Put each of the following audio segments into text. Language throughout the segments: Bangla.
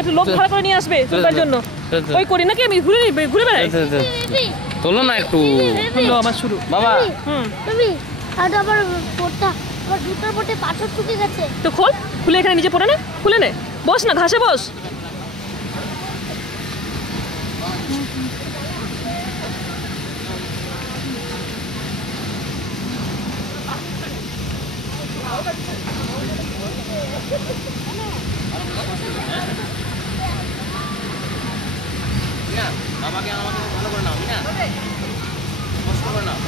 একটু লোক ভাড়া করে নিয়ে আসবে তুলবার জন্য। ওই করি নাকি আমি ঘুরে বেড়াই। তোলো না একটু। আমার শুরু বাবা তুমি আর আবার পোটা আবার জুতার পোটে পাথর ঢুকে গেছে। তো খোল, খুলে এখানে নিজে পড়ে নে, খুলে নে, বস না ঘাসে বস। আমাকে ভালো করে নাও না, কষ্ট করে নাও।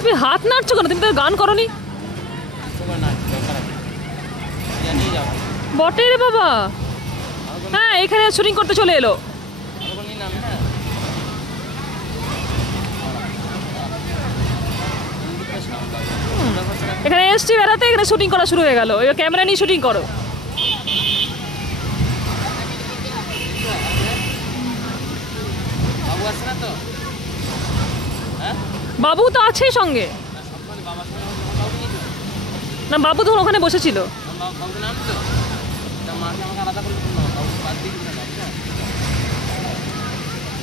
তুমি হাত নাড়ছো কেন? তুমি তো গান করনি। বটে রে বাবা। হ্যাঁ, এখানে শুটিং করতে চলে এলো। এখানে এসছি বেড়াতে, এখানে শুটিং করা শুরু হয়ে গেল। এবার ক্যামেরা নিয়ে শুটিং করো। বাবু তো আছেই সঙ্গে। না, বাবু তখন ওখানে বসেছিল।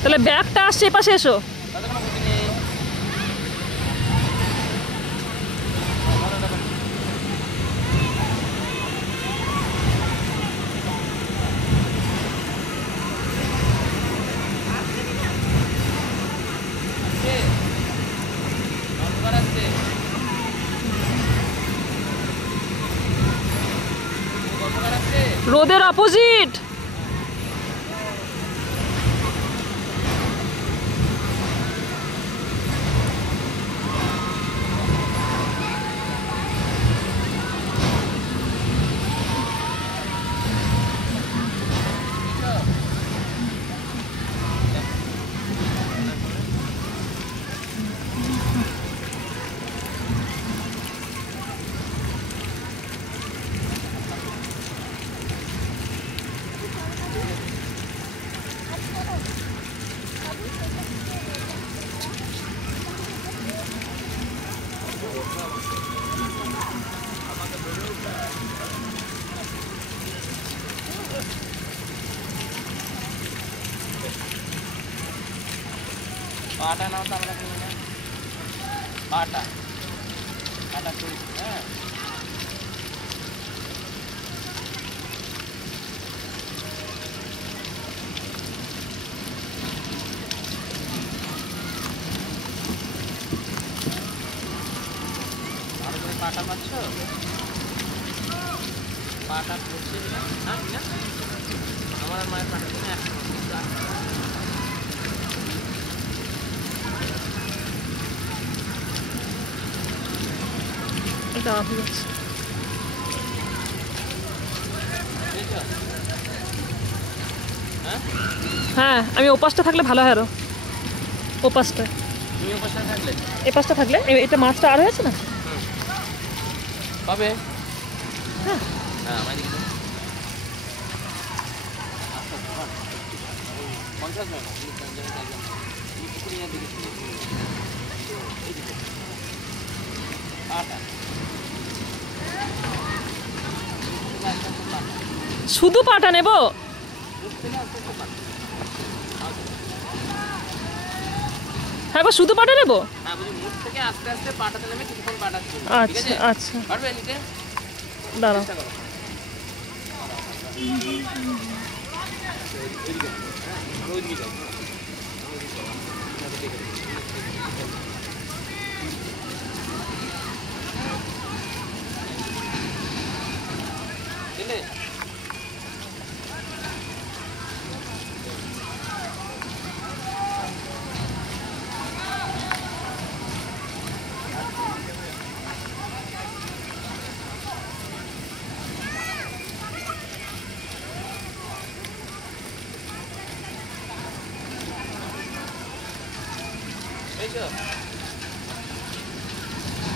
তাহলে ব্যাগটা আসছে, এপাশে এসো। রোদের অপোজিট। পাটা নাও তো আমরা পাটা পাটা তুই হ্যাঁ আর করে পাটা পাচ্ছ পাটা পড়ছে না না আমার আর মায়ের পাটা না হ্যাঁ, আমি ওপাশটা থাকলে ভালো হয়। আরো ওপাশটা, এপাশটা থাকলে এটা মাছটা আর হয়েছে না পাবে। হ্যাঁ হ্যাঁ আমায় দিকে 50 জন শুধু পাটা নেব। হ্যাঁ গো শুধু পাটা নেবো? হ্যাঁ বলছি মুখ থেকে আস্তে আস্তে পাটাতে নেমে কিছুক্ষণ পাটাচ্ছি, ঠিক আছে? আচ্ছা আচ্ছা পারবে নিতে? দাঁড়াও। চেষ্টা করো। ওইদিকে যাও। দিলে? পেয়েছো?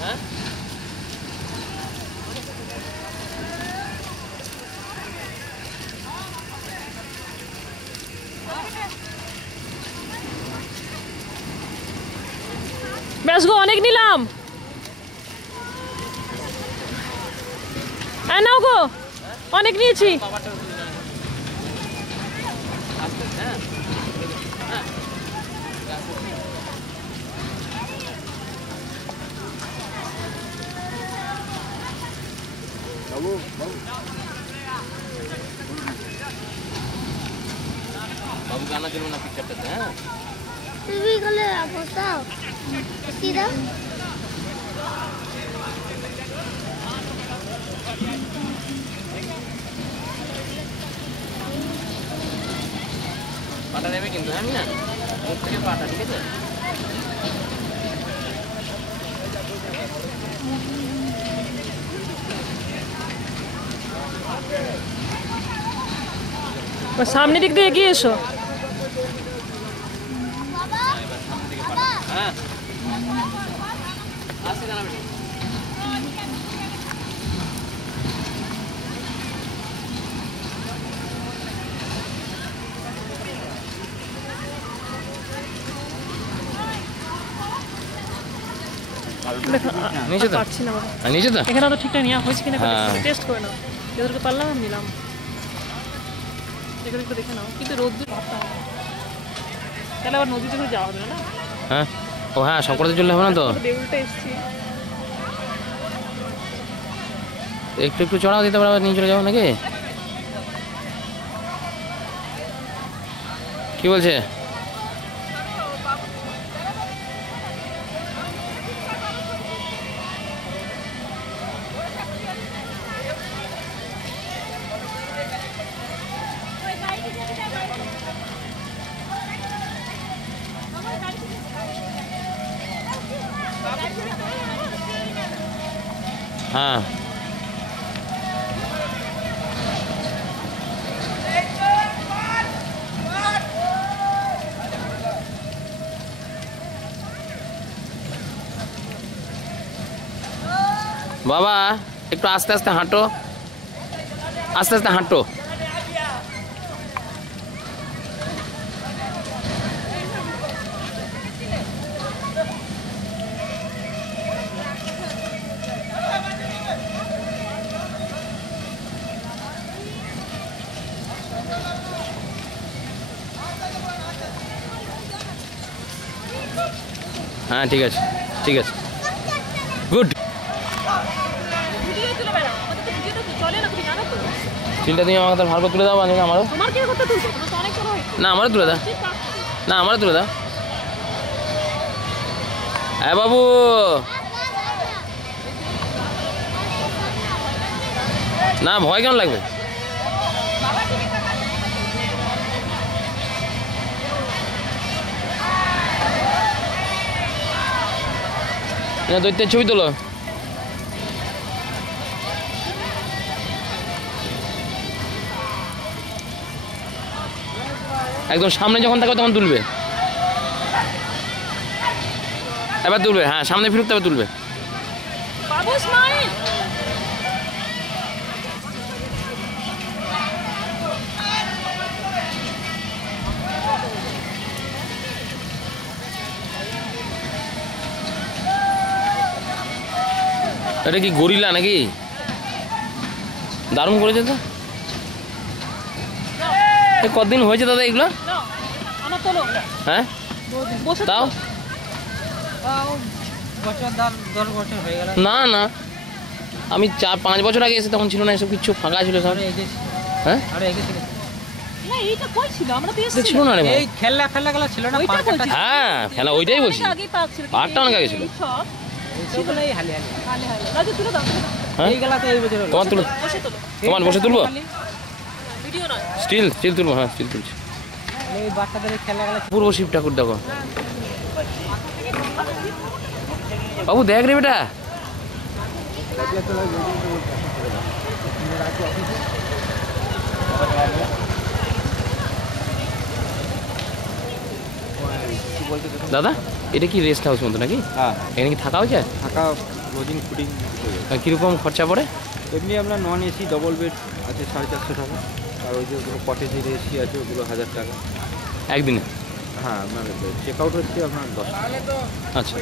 হ্যাঁ? ব্যাস গো অনেক নিলাম। নাও গো অনেক নিয়েছি। বাবাটা আস্তে হ্যাঁ হ্যাঁ বাবুকে আনার জন্য না পিকচারটাতে, হ্যাঁ তুমি গেলে বসাও সিধা পাটা নেবে কিন্তু, হ্যাঁ না মুখ থেকে পাটা, ঠিক আছে? সামনের দিক দিয়ে এগিয়ে এসো। হ্যাঁ আস্তে জানাবে। দেখো নিচে তো? পারছি না বাবা। নিচে তো? এখানে তো ঠিকঠাক নেওয়া হয়েছে কিনা হ্যাঁ। টেস্ট করে নাও, যেহেতু পারলাম আমি নিলাম। এখানে একটু দেখে নাও, কিন্তু রোদ্দুর ভাবতে হবে, তাহলে আবার নদীতে করে যাওয়া হবে না। হ্যাঁ ও হ্যাঁ সব করতে চললে হবে না তো, দেউলটা এসছি। একটু একটু চড়াও দিতে পারবে, নিয়ে চলে যাবো নাকি? কি বলছে? হ্যাঁ বাবা একটু আস্তে আস্তে হাঁটো, আস্তে আস্তে হাঁটো। হ্যাঁ ঠিক আছে ঠিক আছে, গুড। ভিডিও তুলে বেড়াও, আমাদের তো ভিডিওটা চলে না, তুমি জানো তো। তিনটা তুমি আমাকে তার ভালো করে তুলে দাও, আমি আমারও। তোমার কি করতে তুলছো? তোমার তো অনেক বড় হয়েছে। না আমারও তুলে দাও, না আমারও তুলে দাও। হ্যাঁ বাবু না ভয় কেমন লাগবে? না দৈত্যের ছবি তোলো। একদম সামনে যখন থাকবে তখন তুলবে, এবার তুলবে, হ্যাঁ সামনে ফিরুক তবে তুলবে। বাবু স্মাইল। এটা কি গরিলা নাকি? দারুণ করেছে তো। কতদিন হয়েছে দাদা এগুলো? আমার তোলো। হ্যাঁ বসে তাও তাও বছর 10 বছর হয়ে গেল। না না, আমি 4-5 বছর আগে এসে তখন ছিল না এসব কিছু, ফাঁকা ছিল সব। হ্যাঁ আরে এগেছিল না এইটা কই ছিল? আমরা তো এটা এসেছি ছিল না রে ভাই। এই খেলা গেল ছিল না ওইটা পার্কটা বলছি। হ্যাঁ খেলা ওইটাই বলছি, আগে পার্ক ছিল। পার্কটা অনেক আগে ছিল। সব সেগুলো এই হালি হালে হালে রাজু তুলে দাও, তুলে দাও। হ্যাঁ এই গেলা তো এই বছর হলো। তোমার তুলো, বসে তোলো, তোমার বসে তুলবো, ভিডিও নয়। স্টিল তুলবো। হ্যাঁ স্টিল তুলছি। এই বাচ্চাদের খেলা গেল পূর্ব শিব ঠাকুর দেখো বাবু, দেখ রে বেটা। দাদা এটা কি রেস্ট হাউস মতো নাকি? হ্যাঁ, এখানে কি থাকা হয়েছে? থাকা লজিং ফুডিং আর কিরকম খরচা পড়ে? এমনি আপনার নন এসি ডবল বেড আছে 450 টাকা, আর ওই যে ওগুলো কটেজের এসি আছে ওগুলো 1000 টাকা একদিনে? হ্যাঁ, আপনার চেক আউট হচ্ছে আপনার 10 টাকা। আচ্ছা,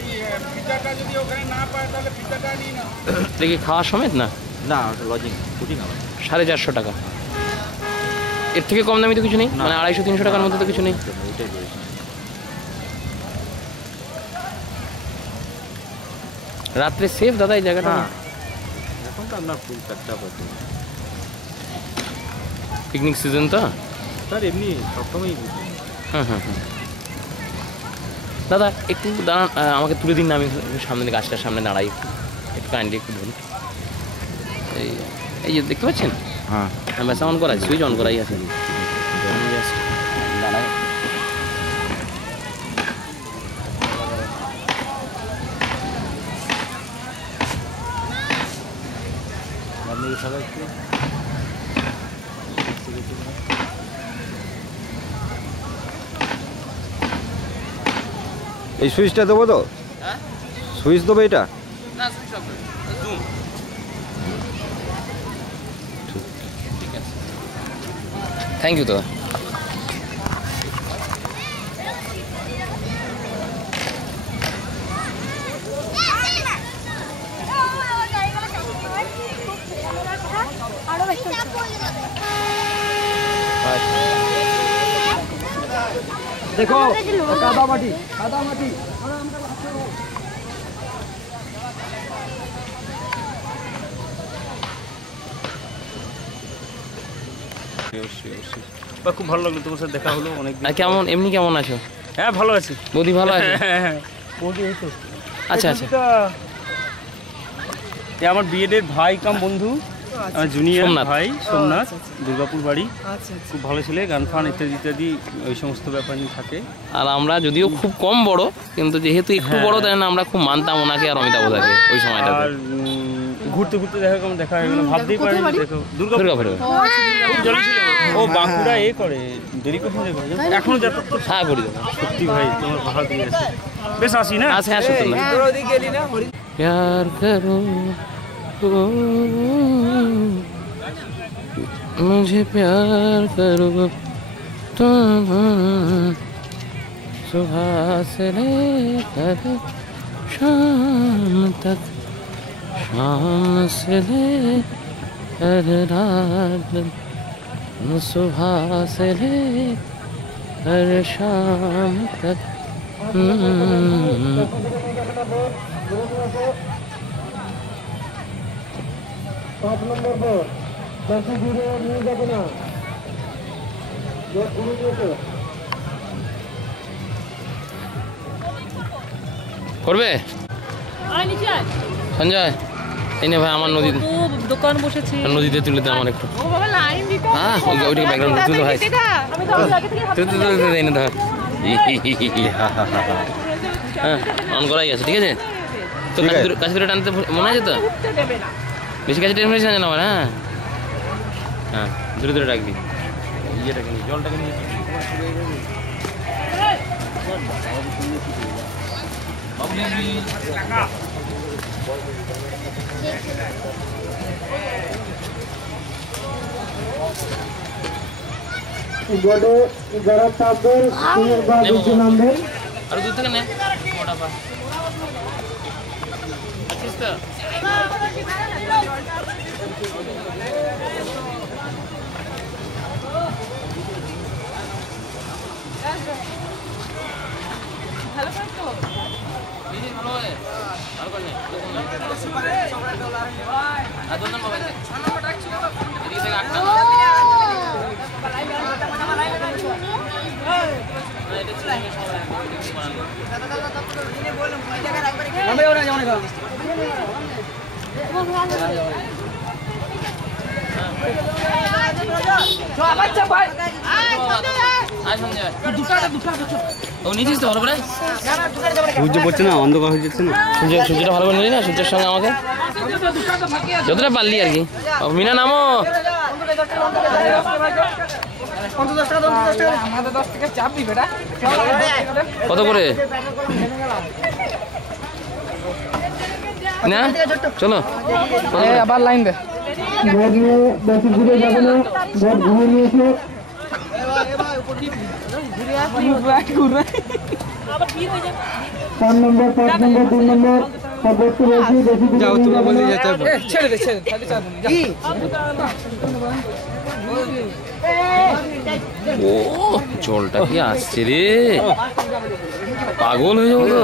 এটা কি খাওয়া সমেত না? না, লজিং ফুডিং আবার 450 টাকা। এর থেকে কম দামি তো কিছু নেই, না। মানে 250-300 টাকার মধ্যে তো কিছু নেই। ওইটাই রয়েছে। রাত্রে সেফ দাদা এই জায়গাটা? হ্যাঁ, এখন তো আপনার ফুল প্যাকটা আছে পিকনিক সিজন তো। স্যার, এমনি সবসময়ই হ্যাঁ হ্যাঁ হ্যাঁ। দাদা একটু দাঁড়ান, আমাকে তুলে দিন না, আমি একটু সামনে গাছটার সামনে দাঁড়াই, একটু কাইন্ডলি একটু ধরুন। এই যে দেখতে পাচ্ছেন, হ্যাঁ ব্যাস অন করাই, সুইচ অন করাই আছে। দাঁড়াই, আপনি সবাই একটু এই সুইচটা দেবো তো? সুইচ দেবো এটা? থ্যাংক ইউ দাদা। দেখো কাদা মাটি খুব ভালো লাগলো তোমার সাথে দেখা হলো অনেক। আর কেমন, এমনি কেমন আছো? হ্যাঁ ভালো আছি। বৌদি ভালো আছে? বৌদি এই তো আচ্ছা আচ্ছা। এ আমার বিএডের ভাই কাম বন্ধু, আমার জুনিয়র সোমনাথ। ভাই সোমনাথ, দুর্গাপুর বাড়ি। খুব ভালো ছেলে, গান ফান ইত্যাদি ইত্যাদি ওই সমস্ত ব্যাপার নিয়ে থাকে। আর আমরা যদিও খুব কম বড়, কিন্তু যেহেতু একটু বড় তাই না আমরা খুব মানতাম ওনাকে আর অমিতাভ দাকে ওই সময়টাতে। আর ঘুরতে ঘুরতে দেখা হয়ে গেল, ভাবতেই পারি দেখো দুর্গাপুর। দুর্গাপুরে খুব জল ছিল। ও বাঁকুড়া এ করে, দেরি করতে করে এখনো যাতায়াত করছে। হ্যাঁ করি দাদা। সত্যি ভাই তোমার ভালো দিয়ে আছে। বেশ আসি না? আচ্ছা হ্যাঁ সত্যি না। प्यार करो मुझे प्यार करो तुम सुबह से लेकर शाम तक, शाम से लेकर रात, सुबह से लेकर शाम तक। করবে আয় নিচে আয়। সঞ্জয়, এই নে ভাই আমার নদী, তো দোকান বসেছি। নদীতে তুলে দে আমার একটু। ও বাবা লাইন দিতে হবে। হ্যাঁ ওইটাকে ব্যাকগ্রাউন্ড তুলে ভাই, আমি তো আগে থেকে তুলে এনে ধর। হ্যাঁ অন করাই আছে, ঠিক আছে তো। কাছে ধরে টানতে মনে আছে তো? উঠতে দেবে না। বেশি কাছে টেনে না আমার। হ্যাঁ হ্যাঁ ধরে ধরে রাখবি। ইয়েটাকে নিয়ে, জলটাকে নিয়ে। আর দূর থেকে নে মোটা পা। আছিস তো? ভালো করে তো ও নিয়েছিস তো ভালো করে? সূর্য পড়ছে না, অন্ধকার হয়ে যাচ্ছে না। সূর্যটা ভালো করে নিলি না সূর্যের সঙ্গে আমাকে যতটা পারলি আর কি। মিনা নামো। কত করে না? চলো আবার লাইন দে। যাও তোমরা বলে যেতে হবে। ছেড়ে দে ছেড়ে খালি চা কি ও জলটা কি আসছে রে, পাগল হয়ে যাবো তো।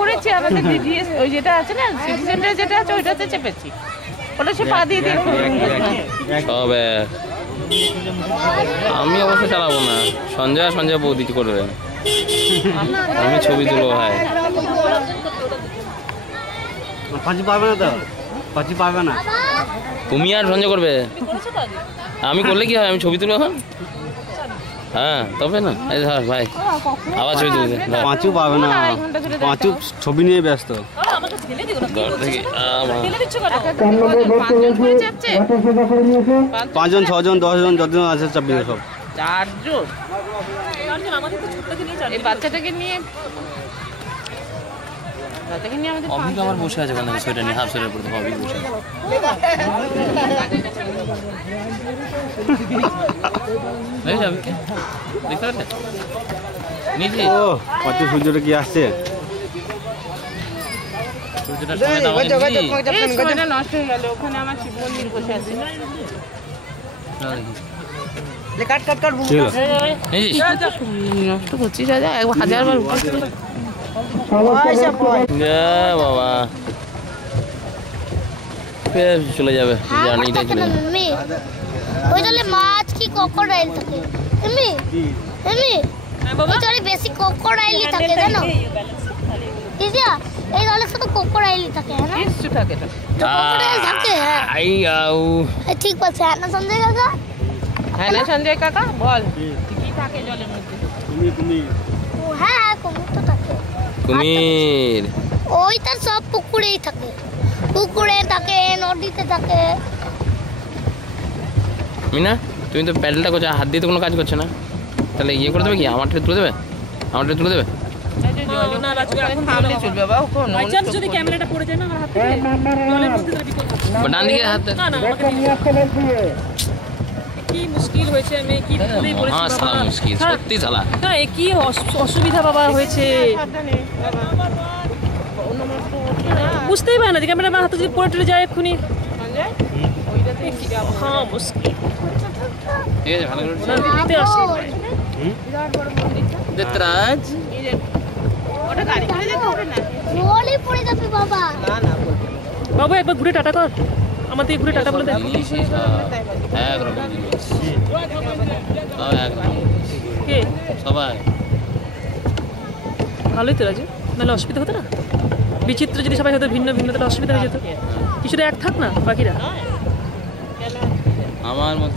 করেছি আমাদের ডিডিএস ওই যেটা আছে না সিটি সেন্টার যেটা আছে ওইটাতে চেপেছি, ওটা সে পা দিয়ে দিয়ে তবে আমি অবশ্য চালাবো না, সঞ্জয় বৌদি করবে, আমি ছবি তুলবো ভাই। পাঁচি পারবে না তো, পাঁচি পারবে না। তুমি আর সঞ্জয় করবে, আমি করলে কি হয়, আমি ছবি তুলবো এখন। হ্যাঁ তবে না এই ধর ভাই আবার ছবি তুলবে। পাঁচু পারবে না, পাঁচু ছবি নিয়ে ব্যস্ত। পাঁচজন ছজন 10 জন যতজন আছে চাপবে সব। 4 জন এই বাচ্চাটাকে নিয়ে আমাদের অভিক আমার বসে আছে ওখানে সোয়েটার নিয়ে, হাফ সোয়েটার পরে অভিক বসে আছে। দেখতে পাচ্ছে নিজে ও পাঁচু সূর্যটা কি আসছে। সূর্যটা সময় দাও দেখি। এই সময়টা নষ্ট হয়ে গেল, ওখানে আমার শিব মন্দির বসে আছে। কি হলো? নষ্ট করছিস রাজা, 1000 বার বাবা চলে যাবে, জার্নিটাই চলে যাবে। ওই জলে মাছ কি ক্রোকোডাইল থাকে এমনি এমনি ওই জলে বেশি ক্রোকোডাইলই থাকে জানো ইজিয়া, এই জলে শুধু ক্রোকোডাইলই থাকে না, কিছু থাকে না। ক্রোকোডাইল থাকে। হ্যাঁ আই আউ ঠিক আছে। হ্যাঁ না সঞ্জয় কাকা, হ্যাঁ না সঞ্জয় কাকা বল কি থাকে জলের মধ্যে? হ্যাঁ কুমির তো থাকে। কুমির ওই তার সব পুকুরেই থাকে, পুকুরে থাকে, নদীতে থাকে। মিনা তুমি তো প্যাডেলটা করছো, হাত দিয়ে তো কোনো কাজ করছো না, তাহলে ইয়ে করে দেবে কি, আমারটা তুলে দেবে, আমারটা তুলে দেবে। চলবে বাবা, যদি ক্যামেরাটা পড়ে যায় না আমার হাত থেকে জলের মধ্যে তাহলে বিপদ হবে। ডান দিকে হাত না না কি মুশকিল হয়েছে, আমি কি ভুলেই বলেছি হ্যাঁ সালা বাবা। মুশকিল হ্যাঁ। সত্যি সালা। না এ কি অসুবিধা বাবা হয়েছে, বুঝতেই পারে না যে ক্যামেরা আমার হাতে যদি পড়ে টরে যায় এক্ষুনি। হ্যাঁ মুশকিল, ঠিক আছে ভালো করে না দেখতে আসে। দেতরাজ ওটা গাড়ি করে যেতে হবে না। জলই পড়ে যাবে বাবা। বাবু একবার ঘুরে টাটা কর, আমাদের ঘুরে টাটা বলে দেখ। একরকম জিনিস, সব একরকম কে সবাই। ভালোই তো রাজু, নাহলে অসুবিধা হতো না। বিচিত্র যদি সবাই হতো ভিন্ন ভিন্ন তাহলে অসুবিধা হয়ে যেত। কিছুটা এক থাক না বাকিরা, আমার মতো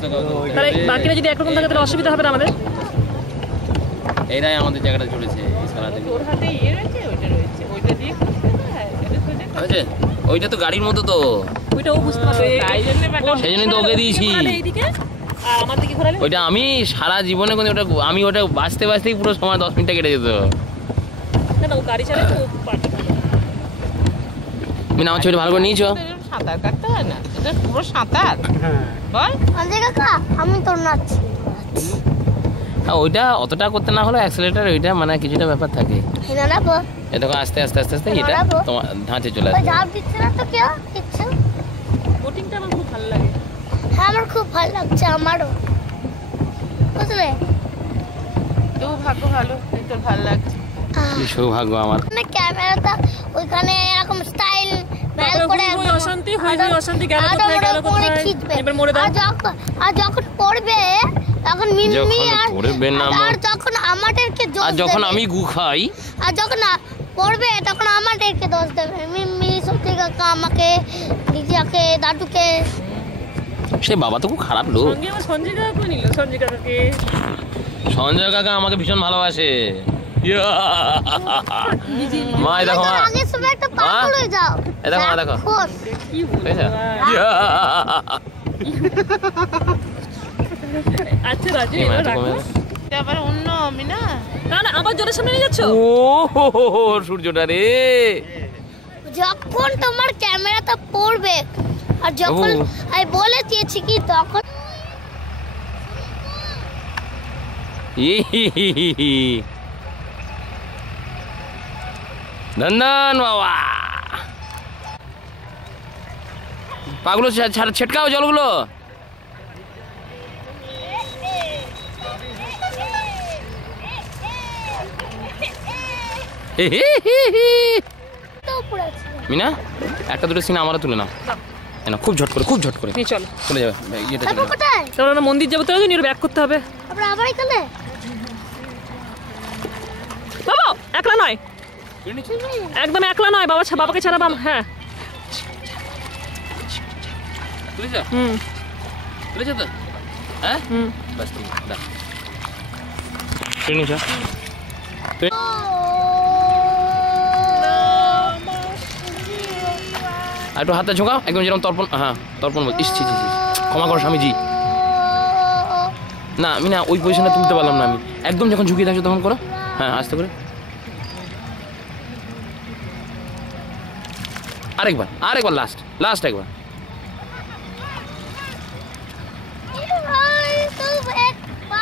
তাহলে বাকিরা যদি একরকম থাকে তাহলে অসুবিধা হবে না আমাদের। এরাই আমাদের জায়গাটা চলেছে এই সারাদিন। ওর হাতে ইয়ে রয়েছে, ওইটা রয়েছে, ওইটা দিয়ে হয়েছে ওইটা তো গাড়ির মতো তো, ওইটাও বুঝতে পারবে, সেই জন্যই তো ওকে দিয়েছি। এইদিকে আর আমার দিকে ঘোরালে ওইটা আমি সারা জীবনে কোনো ওটা আমি ওটা বাঁচতে বাঁচতেই পুরো সময় 10 মিনিটে কেটে যেত। না না ও গাড়ি চালায় তো পারবে না। তুমি আমার ছবিটা ভালো করে নিয়েছো। সাঁতার কাটতে হয় না, এটা পুরো সাঁতার বল। সঞ্জয় কাকা আমি তোর নাচছি। ওইটা অতটা করতে না হলে অ্যাক্সেলেটার ওইটা মানে কিছুটা ব্যাপার থাকে। হেনা না বো এ দেখো আস্তে আস্তে আস্তে আস্তে এটা তোমার ধাঁচে চলে ওই আসবে। ঝাঁপ দিচ্ছে না তো কেউ কিচ্ছু। বোটিংটা আমার খুব ভালো লাগে। হ্যাঁ আমার খুব ভালো লাগছে আমারও, বুঝলে? তো ভাগ্য ভালো, এই তোর ভালো লাগছে। কি সৌভাগ্য আমার। মানে ক্যামেরাটা ওইখানে এরকম স্টাইল ম্যাল করে হই হই অশান্তি, হই হই অশান্তি, গেল কোথায় গেল কোথায়, এবার মোড়ে দাও। আর যখন পড়বে তখন মিনমি যখন পড়বে না আর যখন আমাদেরকে দোষ আর যখন দেবে। আমি গু খাই আর যখন পড়বে তখন আমাদেরকে দোষ দেবে, মিম্মি, সত্যি কাকা, আমাকে, দিদিয়াকে, দাদুকে। সে বাবা তো খুব খারাপ লোক। সঙ্গে আমার সঞ্জয় কাকা নিল, সঞ্জয় কাকাকে। সঞ্জয় কাকা আমাকে ভীষণ ভালোবাসে। মা এই দেখো মা, আগে সব একটা পাগল হয়ে যাও। এই দেখো মা দেখো খোস। কি বলবো বুঝেছো? আচ্ছা রাজু এই মা, এবার এত রাখো। কমে গেল। এটা আবার অন্য আমি না। না না আবার জোরের সামনে নিয়ে যাচ্ছ। ও হো হো হো, সূর্যটা রে। যখন তোমার ক্যামেরাটা পড়বে আর যখন ও। আমি বলে দিয়েছি কি তখন নন্দন বাবা পাগুলো ছেটকাও জলগুলো। তো পড়েছে। মিনা একটা দুটো সিন আমারও তুলে নাও, না খুব ঝট করে, খুব ঝট করে নিয়ে চলো। চলে যাবে ইয়েটা চলে তারপর যাবে। কোথায়? তারপর আমরা মন্দির যাবো, তো নিয়ে ব্যাক করতে হবে। আমরা আবার এখানে? বাবা একলা নয়, একদম একলা নয়, বাবাকে ছাড়া হ্যাঁ। তুলেছ হুম তুলেছ তো হ্যাঁ হুম। বাস ঠিক আছে দাও তুই নিছ আর একটু হাতে ঝোঁকাও একদম যেরকম তর্পণ, হ্যাঁ তর্পণ বল। ইস ছি ছি ছি, ক্ষমা করো স্বামীজি। না আমি না ওই পজিশনে তুলতে পারলাম না আমি, একদম যখন ঝুঁকিয়ে থাকছো তখন করো। হ্যাঁ আস্তে করে আরেকবার লাস্ট একবার।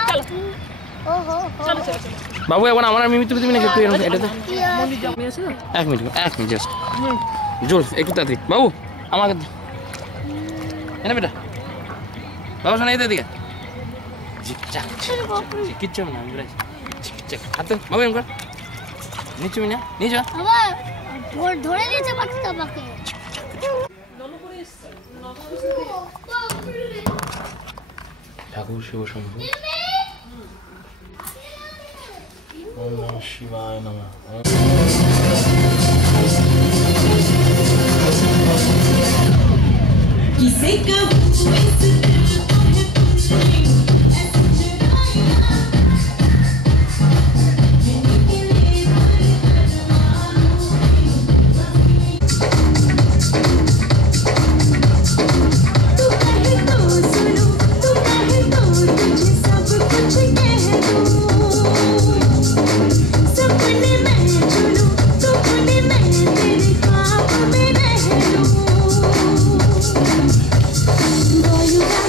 চলো চলো চলো। বাবু একবার আমার আর মিমি তুলে দিবি না একটু এরকম এটাতে। আমি আছে না? এক মিনিট জাস্ট জোর একটু তাড়াতাড়ি। বাবু আমাকে এনে বেটা, বাবু শোনা এদের দিকে কিচ্ছু হবে না, আমি বেড়াচ্ছি। হাতে বাবু এরকম কর, নিচু মিনা নিচু। ধরে দিয়েছে বাচ্চাটা আমাকে। ঠাকুর শিব শম্ভু ওম নমঃ শিবায় নমঃ। किसे कहूँ इस दिल को है तुझे ऐसे चुराया मिलने के लिए बड़ी तू कहे तो सुनो, तू कहे तो तुझे सब कुछ कह दूँ। सपने में चुनूं, सपने में तेरे ख्वाब में रह लूं। Boy, you got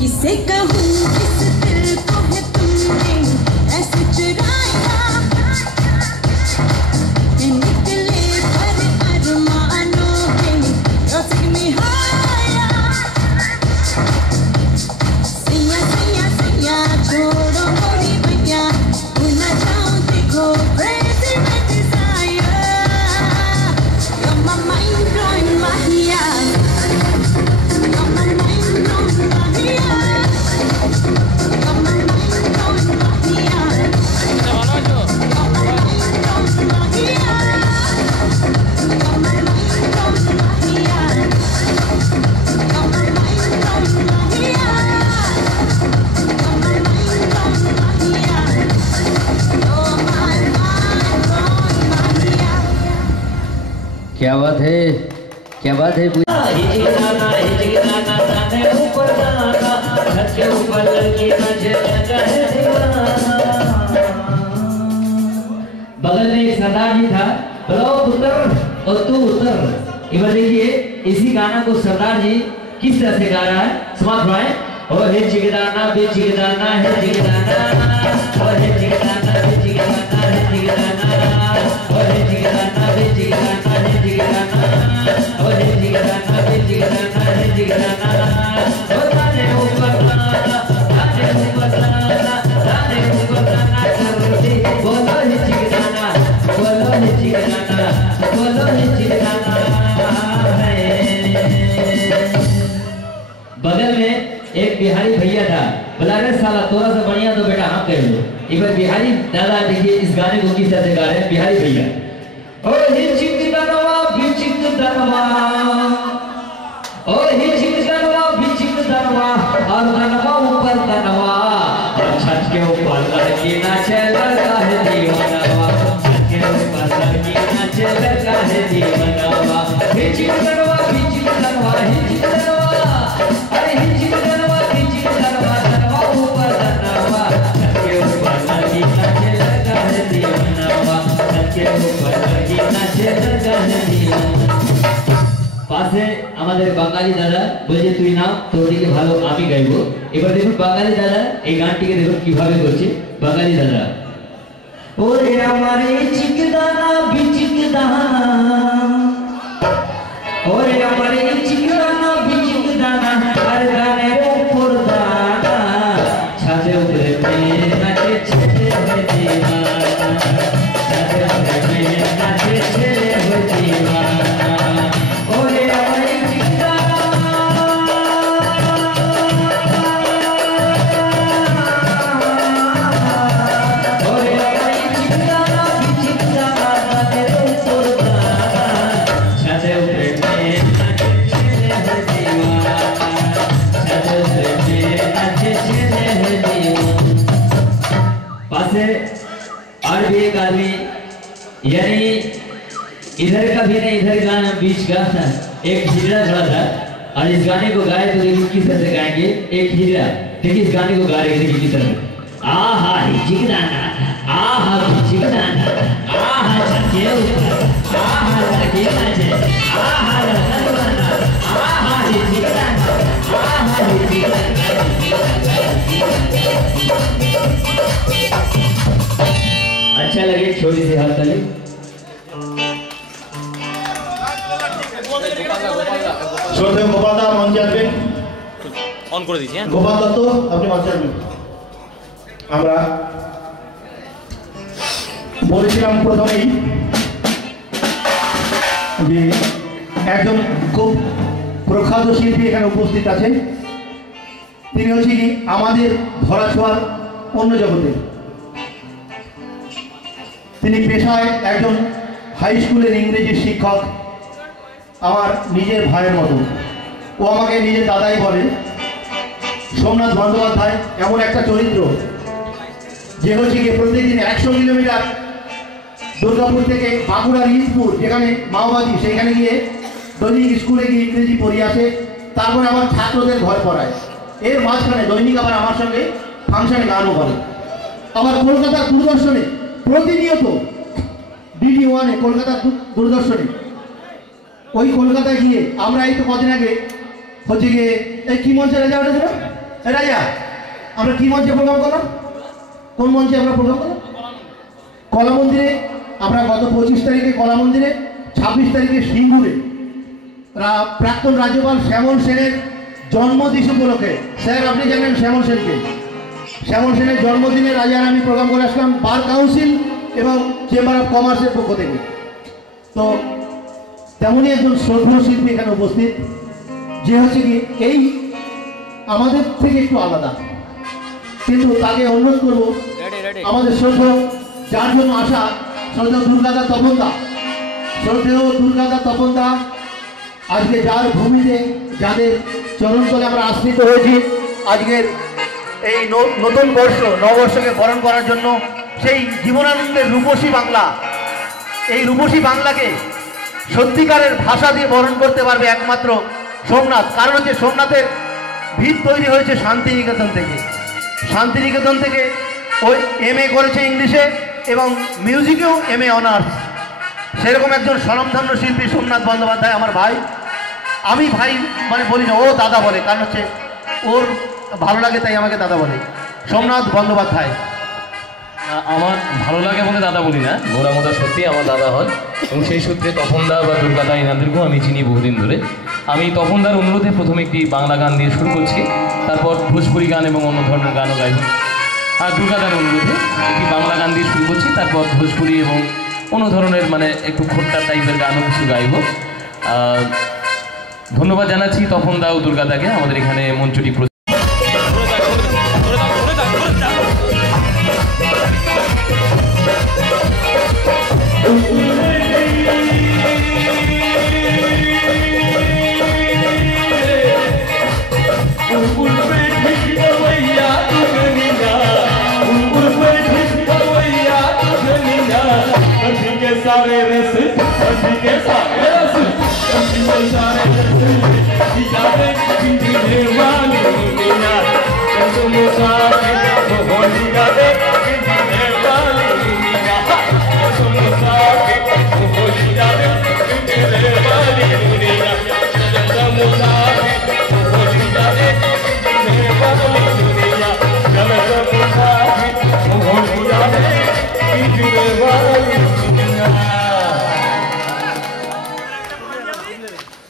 किसे कहूँ किस दिल को है तुमने ऐसे चुराया, निकले पर अरमानों के रस्क में हाया। सैया सैया सैया छोड़ो मोरी भैया, भूलना जाऊँ देखो crazy my desire, you're my mind blowing Mahia, you're my mind blowing Mahia, you're my mind blowing Mahia, you're my mind blowing Mahia, you're my mind blowing Mahia, you're my mind blowing Mahia, you're my mind blowing Mahia, you're my mind blowing Mahia। क्या बात है, क्या बात है। बगल में एक सरदार जी था, बोलो उतर और तू उतर। इधर देखिए इसी गाना को सरदार जी किस तरह से गा रहा है, समाप्त हुआ है। ओ हे जिगदाना बे जिगदाना है जिगदाना, ओ हे जिगदाना बे जिगदाना है जिगदाना, ओ हे जिगदाना बे जिगदाना है जिगदाना, ओ हे जिगदाना बे जिगदाना है जिगदाना। ओ ताने ऊपर ताना, ताने ऊपर ताना, ताने ऊपर ताना करते, बोलो हे जिगदाना, बोलो हे जिगदाना, बोलो हे जिगदाना है। बगल में एक बिहारी भैया था, बोला रे साला तोरा से बढ़िया तो बेटा हम कह लो। एक बार बिहारी दादा देखिए इस गाने को किस तरह से गा रहे हैं बिहारी भैया। ओ हिचिक दनवा बिचिक दनवा, ओ हिचिक दनवा बिचिक दनवा, और दनवा ऊपर दनवा, छत के ऊपर लड़की नाचे लड़का है दीवानवा, छत के ऊपर लड़की नाचे लड़का है दीवानवा। हिचिक दनवा बिचिक दनवा, हिचिक दनवा, अरे हिचिक दनवा बिचिक दनवा, दनवा ऊपर दनवा, छत के ऊपर लड़की नाचे लड़का है दीवानवा, छत के ऊपर लड़की नाचे लड़का है दीवानवा। পাশে আমাদের বাঙালি দাদা বলছে তুই নাও তোর দিকে ভালো আমি গাইবো। এবার দেখুন বাঙালি দাদা এই গানটিকে দেখুন কিভাবে করছে বাঙালি দাদা। ওরে আমার এই চিকদানা বিচিকদানা, ওরে আমার এই চিকদানা বিচিকদানা, আর গানের উপর দানা, ছাদে উপরে মেয়ে নাচে ছেলে হয়ে দিওয়ানা, ছাদে উপরে মেয়ে নাচে ছেলে হয়ে দিওয়ানা। ওরে আমার এই চিকদানা, ওরে আমার এই চিকদানা বিচিকদানা, গানের উপর দানা, ছাদে উপরে মেয়ে নাচে ছেলে হয়ে দিওয়ানা, ছাদে উপরে মেয়ে नाचे ছেলে হয়ে দিওয়ানা। पासे और भी एक आदमी यानी इधर का भी नहीं इधर गाना बीच का एक हिजड़ा खड़ा था और इस गाने को गाए तो देखिए किस तरह से गाएंगे। एक हिजड़ा देखिए इस गाने को गा रहे देखिए किस तरह। आहा हिजड़ाना, आहा हिजड़ाना, आहा छके ऊपर, आहा लड़के नाचे, आहा लड़का, आहा हिजड़ाना, आहा हिजड़ाना। अच्छा लगे छोटी सी हाथ ताली। শ্রদ্ধেয় গোপাল দা মঞ্চে আসবেন। অন করে দিয়েছি। গোপাল দত্ত আপনি মঞ্চে আসবেন। আমরা বলেছিলাম প্রথমেই যে একজন খুব প্রখ্যাত শিল্পী এখানে উপস্থিত আছেন। তিনি হচ্ছে কি আমাদের ধরাছোঁয়ার অন্য জগতে। তিনি পেশায় একজন হাই স্কুলের ইংরেজির শিক্ষক, আমার নিজের ভাইয়ের মতো। ও আমাকে নিজের দাদাই বলে। সোমনাথ বন্দ্যোপাধ্যায় এমন একটা চরিত্র যে হচ্ছে গিয়ে প্রত্যেকদিন 100 কিলোমিটার দুর্গাপুর থেকে বাঁকুড়ার ইন্দপুর যেখানে মাওবাদী সেখানে গিয়ে দৈনিক স্কুলে গিয়ে ইংরেজি পড়িয়ে আসে, তারপরে আমার ছাত্রদের ঘর পড়ায়। এর মাঝখানে দৈনিক আবার আমার সঙ্গে ফাংশনে গানও করে। আবার কলকাতা দূরদর্শনে প্রতিনিয়ত DD1-এ কলকাতা দূরদর্শনে ওই কলকাতায় গিয়ে আমরা এই তো কদিন আগে হচ্ছে গিয়ে এই কি মঞ্চে রাজা উঠেছিল রাজা আমরা কি মঞ্চে প্রোগ্রাম করলাম কোন মঞ্চে আমরা প্রোগ্রাম করলাম কলা মন্দিরে আমরা গত 25 তারিখে কলা মন্দিরে 26 তারিখে সিঙ্গুরে প্রাক্তন রাজ্যপাল শ্যামল সেনের জন্মদিন উপলক্ষে স্যার আপনি জানেন শ্যামল সেনকে শ্যামল সেনের জন্মদিনে রাজার আমি প্রোগ্রাম করে আসলাম বার কাউন্সিল এবং চেম্বার অফ কমার্সের পক্ষ থেকে তো তেমনই একজন শ্রদ্ধেয় শিল্পী এখানে উপস্থিত যে হচ্ছে কি এই আমাদের থেকে একটু আলাদা কিন্তু তাকে অনুরোধ করবো আমাদের শ্রদ্ধেয় যার জন্য আসা শ্রদ্ধেয় দুর্গাদা তপনদা শ্রদ্ধেয় দুর্গাদা তপনদা আজকে যার ভূমিতে যাদের চরণতলে আমরা আশ্রিত হয়েছি আজকের এই নতুন নববর্ষকে বরণ করার জন্য সেই জীবনানন্দের রূপসী বাংলা এই রূপসী বাংলাকে সত্যিকারের ভাষা দিয়ে বরণ করতে পারবে একমাত্র সোমনাথ কারণ হচ্ছে সোমনাথের ভিত তৈরি হয়েছে শান্তিনিকেতন থেকে ওই MA করেছে ইংলিশে এবং মিউজিকেও MA অনার্স সেরকম একজন স্বনামধন্য শিল্পী সোমনাথ বন্দ্যোপাধ্যায় আমার ভাই আমি ভাই মানে বলি না ও দাদা বলে কারণ হচ্ছে ওর ভালো লাগে তাই আমাকে দাদা বলে সোমনাথ বন্দ্যোপাধ্যায় আমার ভালো লাগে বলে দাদা বলি না গোড়ামোদা সত্যি আমার দাদা হয় এবং সেই সূত্রে তপনদা বা দুর্গাদা এনাদেরকেও আমি চিনি বহুদিন ধরে আমি তপনদার অনুরোধে প্রথমে একটি বাংলা গান দিয়ে শুরু করছি তারপর ভোজপুরি গান এবং অন্য ধরনের গানও গাইব আর দুর্গাদার অনুরোধে একটি বাংলা গান দিয়ে শুরু করছি তারপর ভোজপুরি এবং অন্য ধরনের মানে একটু খোট্টা টাইপের গানও কিছু গাইব ধন্যবাদ জানাচ্ছি তপনদা ও দুর্গাদাকে আমাদের এখানে মঞ্চটি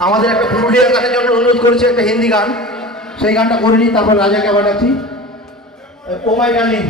আমাদের একটা পুরুলিয়ার গানের জন্য অনুরোধ করেছে একটা হিন্দি গান সেই গানটা করে নিই তারপর রাজাকে আবার ডাকছি ও মাই ডার্লিং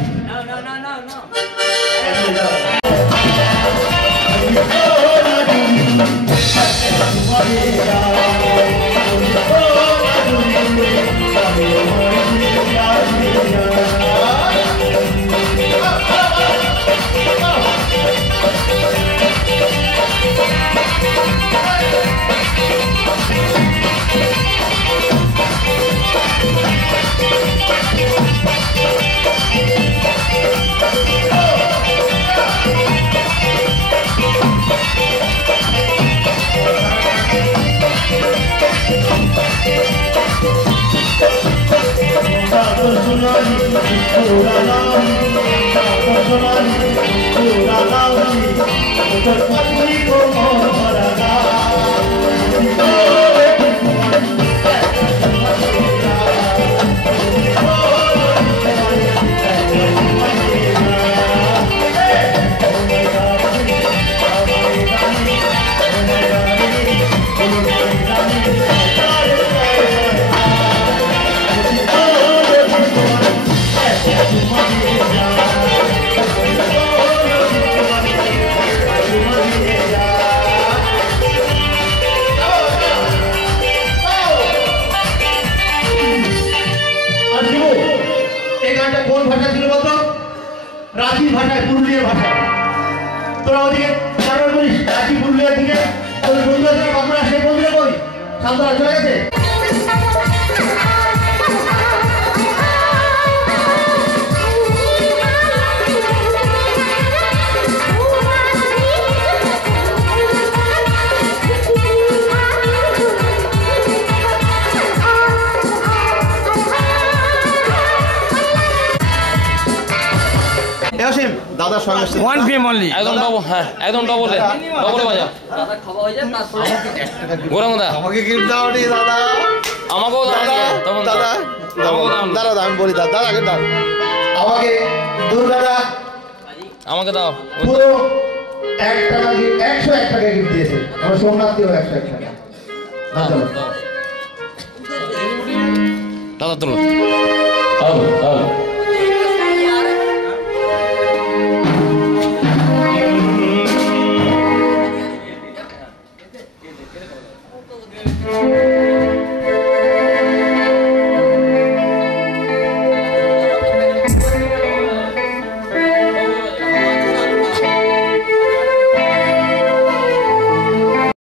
কোন ভাষা ছিল বলতো রাঁচি ভাষায় পুরুলিয়ার ভাষায় তোরা ওদিকে কারণ বলিস রাঁচি পুরুলিয়ার দিকে তোদের বন্ধু আছে বাঁকুড়া সেই বন্ধুরা কই সান্তরা চলে গেছে কাশিম দাদার সঙ্গে ওয়ান পিএম অনলি একদম ডবল, হ্যাঁ একদম ডবলে বাজা। গোরামদা আমাকে গিফট দাও নি দাদা, আমাকেও দাও নি, তখন দাদা আমাকেও দাও নি। দাদা আমি বলি দাদা আগে দাও আমাকে দুর্গাদা আমাকে দাও। পুরো 1 টাকা 101 টাকা গিফট দিয়েছে। আমার সোমনাথ দিও 101 টাকা। দাও, দাও। দাদা তুলো।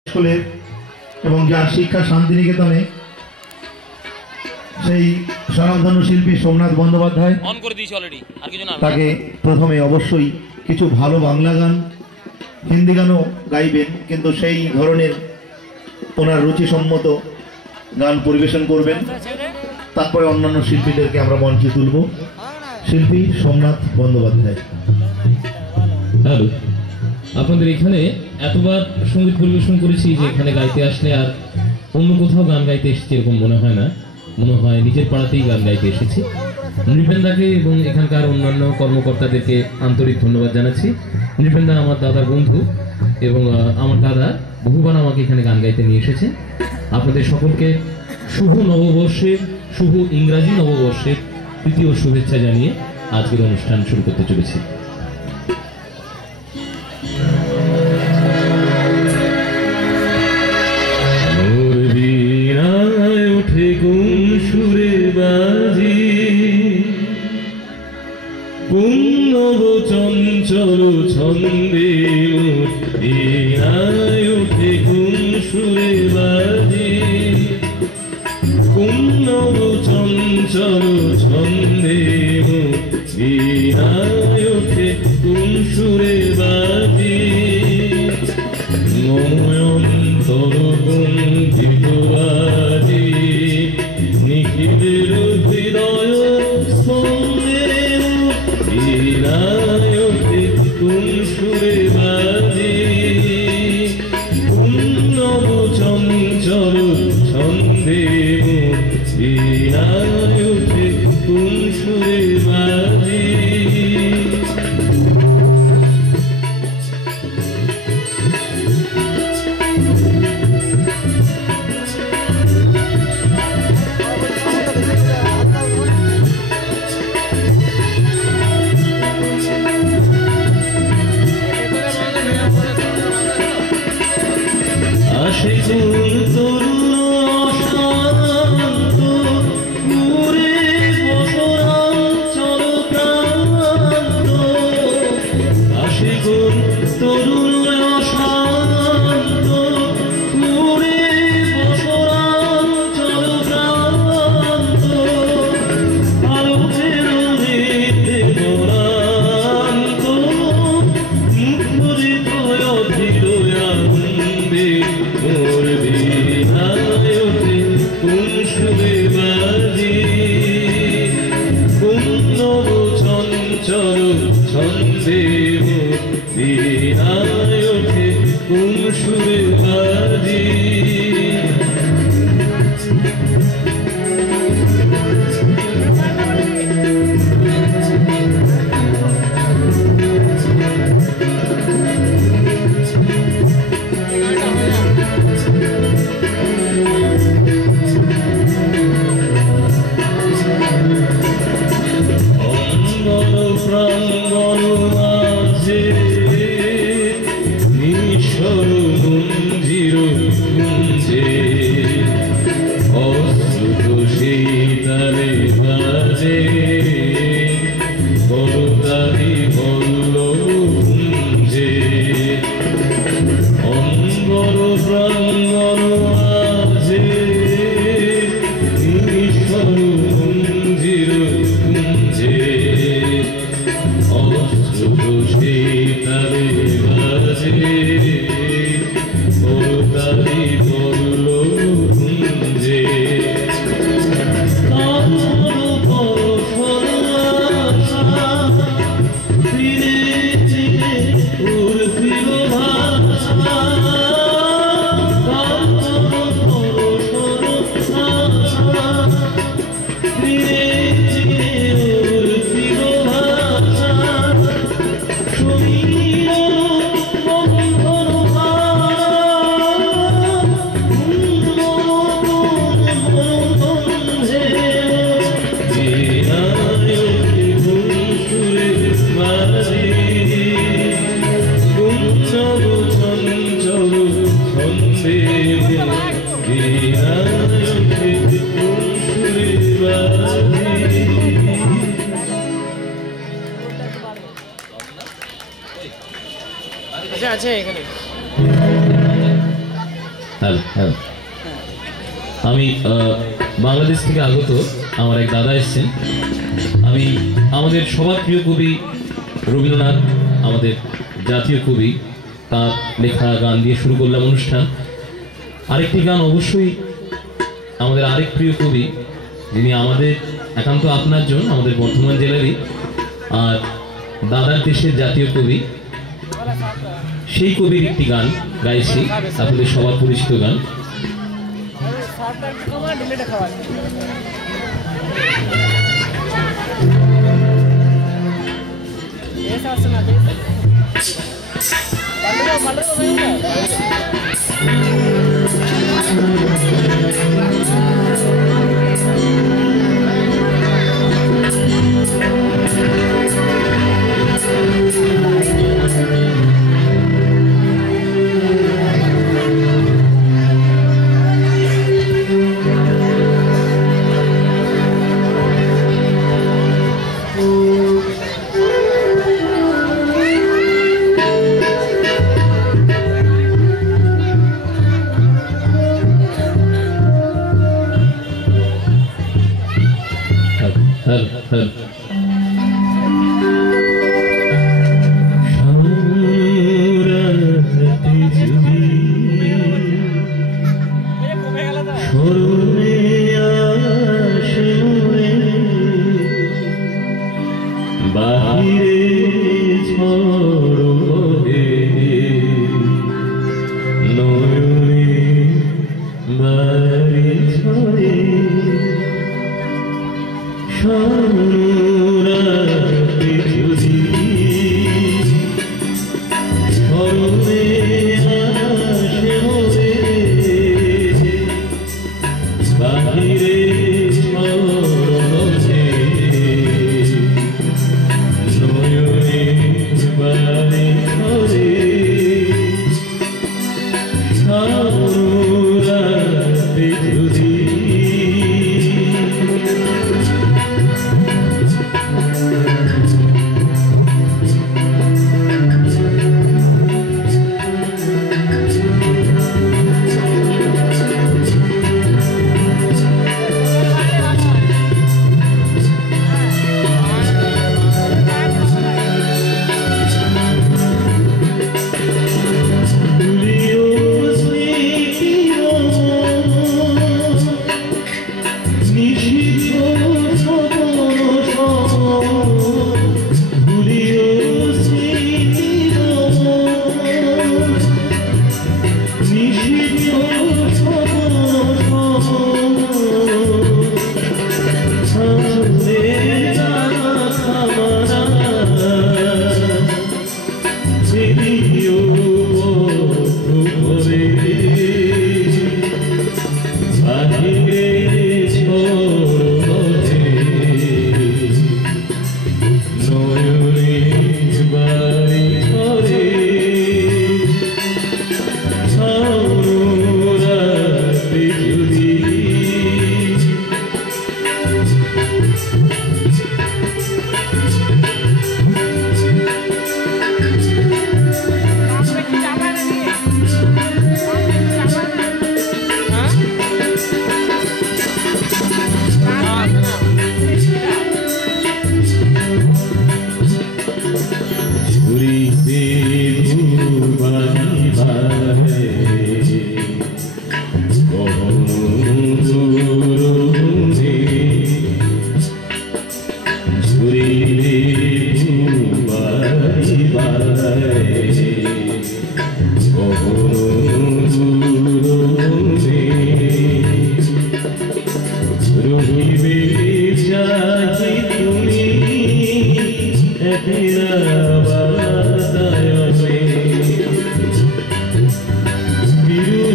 স্কুলের এবং যার শিক্ষা শান্তিনিকেতনে সেই স্বনামধন্য শিল্পী সোমনাথ বন্দ্যোপাধ্যায় অন করে দিয়েছি অলরেডি, আর কিছু না। তাকে প্রথমে অবশ্যই কিছু ভালো বাংলা গান, হিন্দি গানও গাইবেন, কিন্তু সেই ধরনের ওনার রুচিসম্মত গান পরিবেশন করবেন। তারপরে অন্যান্য শিল্পীদেরকে আমরা মঞ্চে তুলব। শিল্পী সোমনাথ বন্দ্যোপাধ্যায়। হ্যালো, আপনাদের এখানে এতবার সঙ্গীত পরিবেশন করেছি যে এখানে গাইতে আসলে আর অন্য কোথাও গান গাইতে এসেছি এরকম মনে হয় না, মনে হয় নিজের পাড়াতেই গান গাইতে এসেছি। নৃপেন্দাকে এবং এখানকার অন্যান্য কর্মকর্তাদেরকে আন্তরিক ধন্যবাদ জানাচ্ছি। নৃপেন্দা আমার দাদার বন্ধু এবং আমার দাদা বহুবার আমাকে এখানে গান গাইতে নিয়ে এসেছে। আপনাদের সকলকে শুভ নববর্ষের, শুভ ইংরাজি নববর্ষের তৃতীয় শুভেচ্ছা জানিয়ে আজকের অনুষ্ঠান শুরু করতে চলেছি। চঞ্চল ছন্দে উঠে কোন সুরে বাজে, পুণ্যব চঞ্চল ছন্দে উঠে কোন সুরে বাজে, ময়ন্তর কুণ্ঠিত বাজে নিখিলের হৃদয় কোন সুরে বাজে, পুণ্যব চঞ্চল ছন্দে উঠে কোন সুরে বাজে। এটা আছে এখানে। হ্যালো, আমি বাংলাদেশ থেকে আগত আমার এক দাদা এসেছেন। আমি আমাদের সবার প্রিয় কবি রবীন্দ্রনাথ, আমাদের জাতীয় কবি, তার লেখা গান দিয়ে শুরু করলাম অনুষ্ঠান। আরেকটি গান অবশ্যই আমাদের আরেক প্রিয় কবি, যিনি আমাদের একান্ত আপনার জন্য, আমাদের বর্ধমান জেলারই আর দাদার দেশের জাতীয় কবি, সেই কবির একটি গান গাইছি, আপনাদের সবার পরিচিত গান।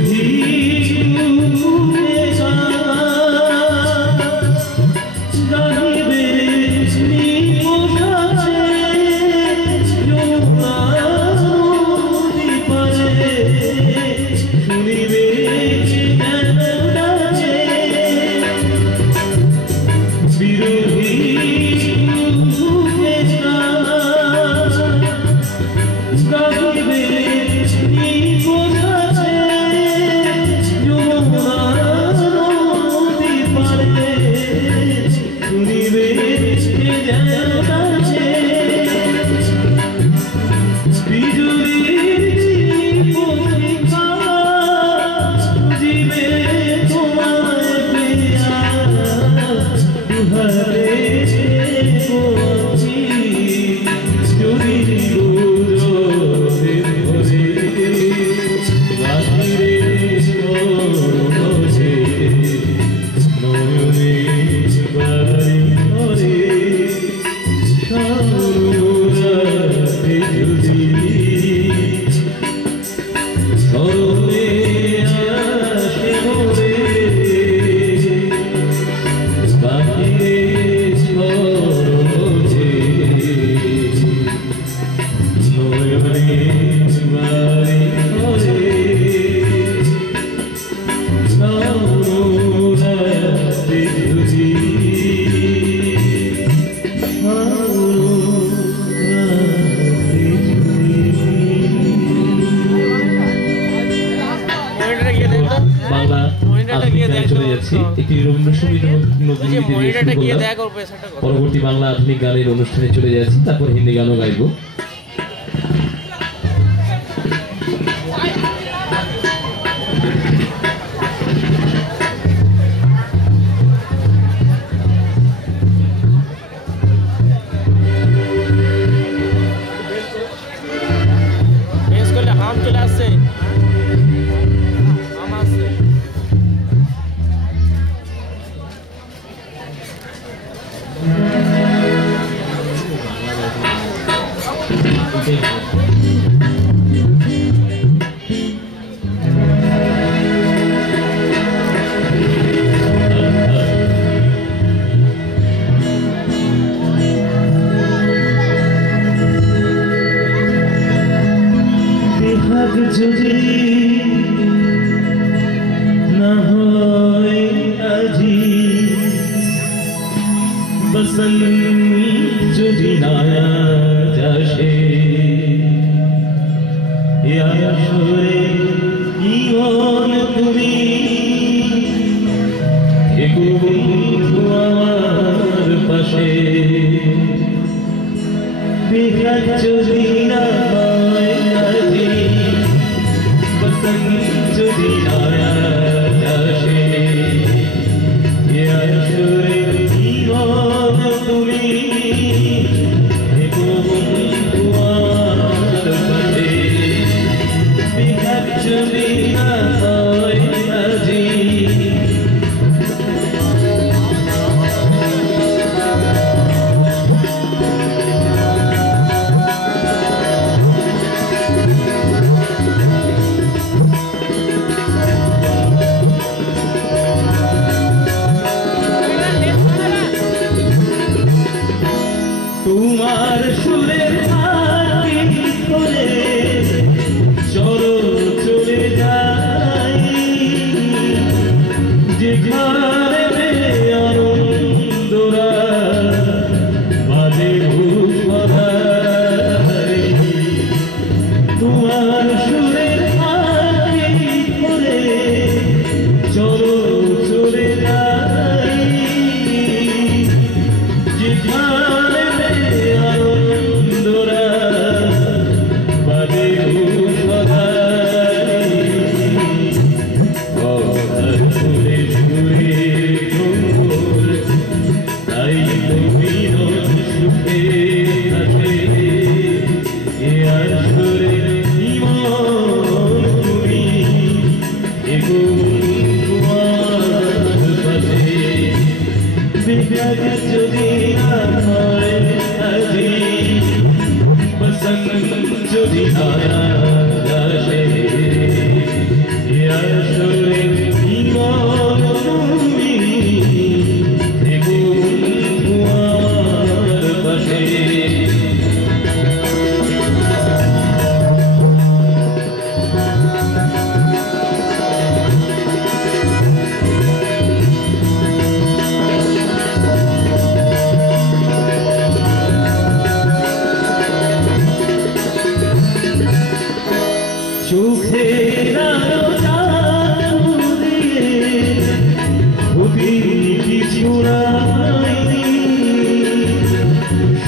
বিরোহী পরবর্তী বাংলা আধুনিক গানের অনুষ্ঠানে চলে যাচ্ছি, তারপর হিন্দি গানও গাইবো। যদি না হয় আজি বসন্ত যদি না আসে আসরে ইমন তুমি আমার পাশে বিহার যদি না হয় আজি যদি আসে আসরে জীবন তুমি তোমার পাশে বিহার যদি না হয় আজি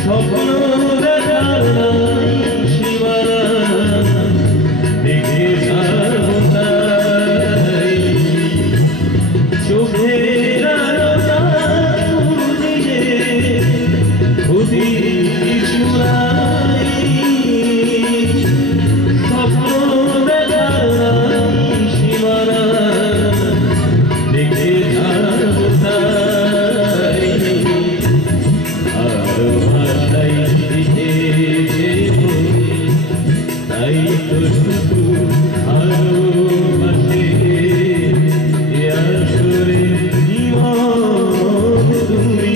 স্বপ্ন দেখার নাই সীমানা দেখে যাব তাই চোখের আলোটা খুঁজে খুঁজি কিছু নাই স্বপ্ন দেখার নাই সীমানা দেখে যাব তাই আর ভাষাই শিখেছে তাই তো শুধু ভালোবাসে এ আসরে জীবন তুমি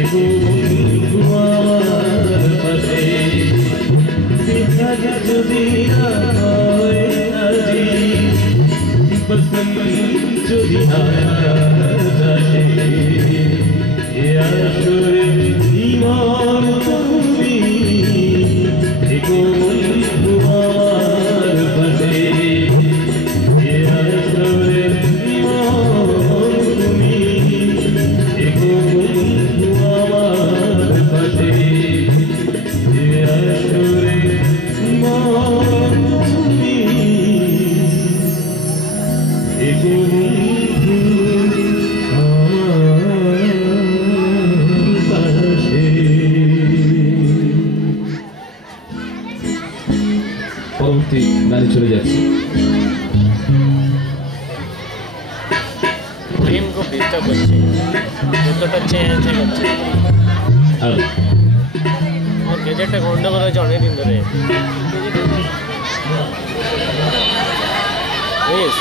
এগো বন্ধু আমার পাশে দেখা যদি না হয় আজি বসন্ত যদি না আসে এ আসরে জীবন তুমি এগো বন্ধু আমার পাশে এ আসরে জীবন তুমি এগো বন্ধু আমার পাশে এ আসরে জীবন তুমি এগো বন্ধু পরবর্তী গানে চলে যাচ্ছি। প্রেম খুব ডিস্টার্ব করছে, জুতোটা চেঞ্জ করছে। হ্যালো, আমার গেজেটটা গন্ডগোল হয়েছে অনেকদিন ধরে। প্লিজ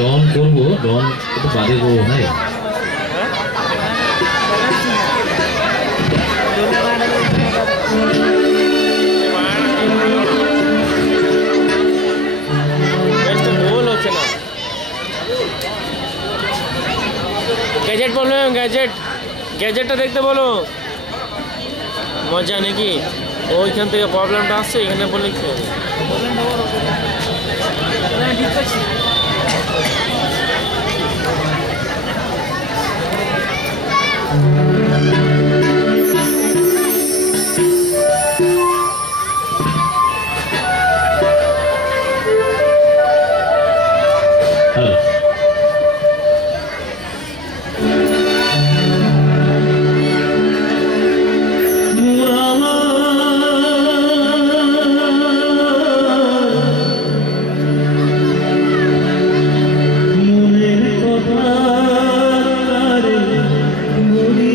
ডন করবো, ডন একটু বাদে করবো ভাই। গোল হচ্ছে না। গ্যাজেট বলো, গ্যাজেট, গ্যাজেটটা দেখতে বলো। মজা নাকি ওইখান থেকে প্রবলেমটা আসছে, এখানে বলে কি হবে? মনের কথা রে বলি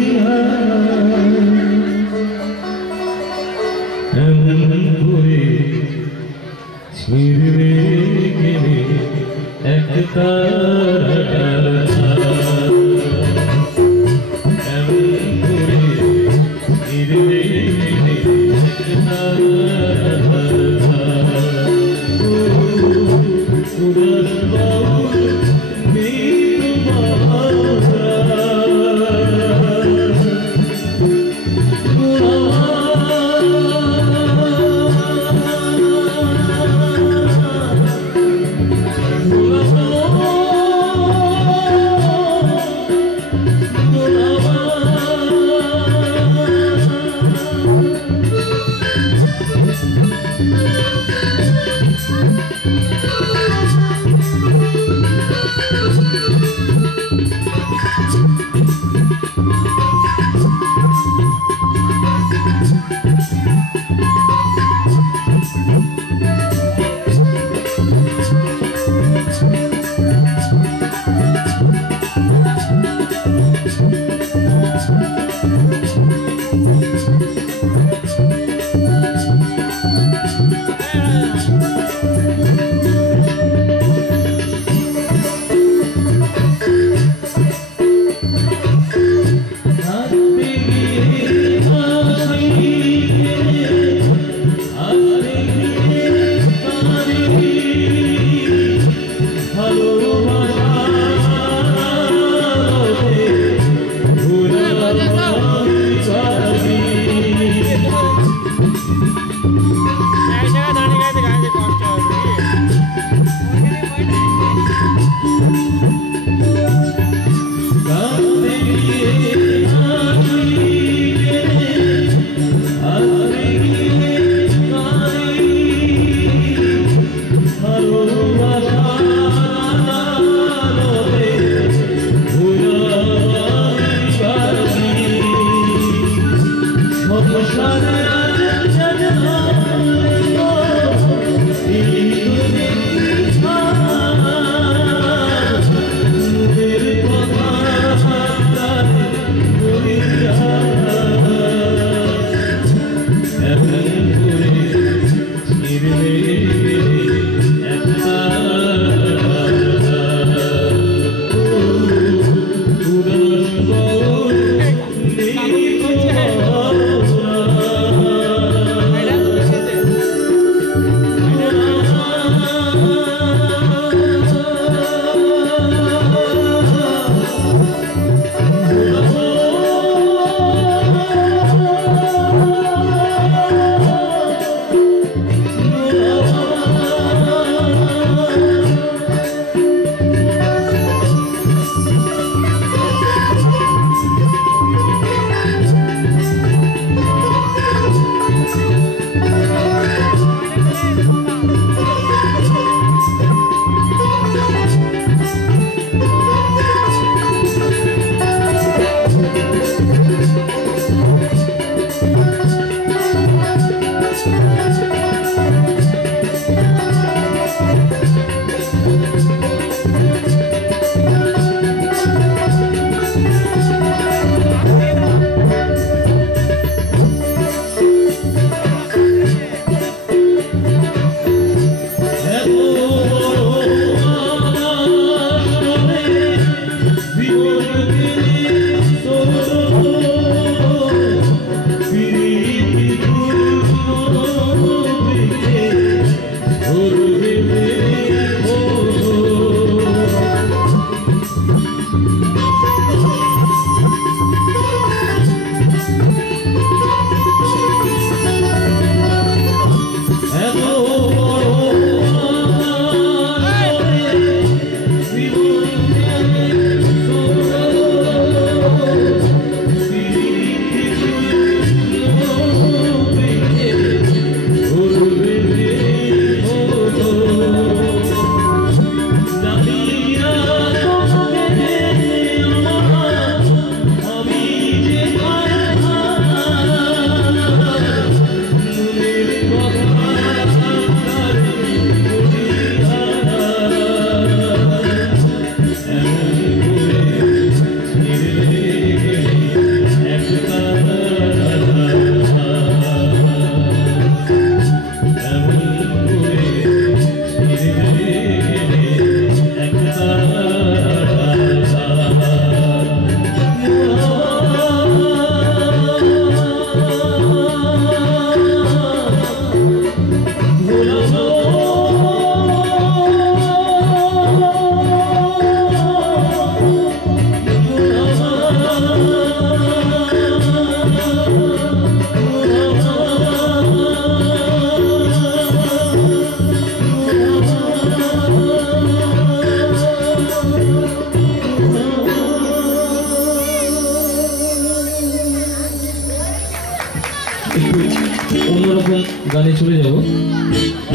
অন্যরকম গানে চলে যাব।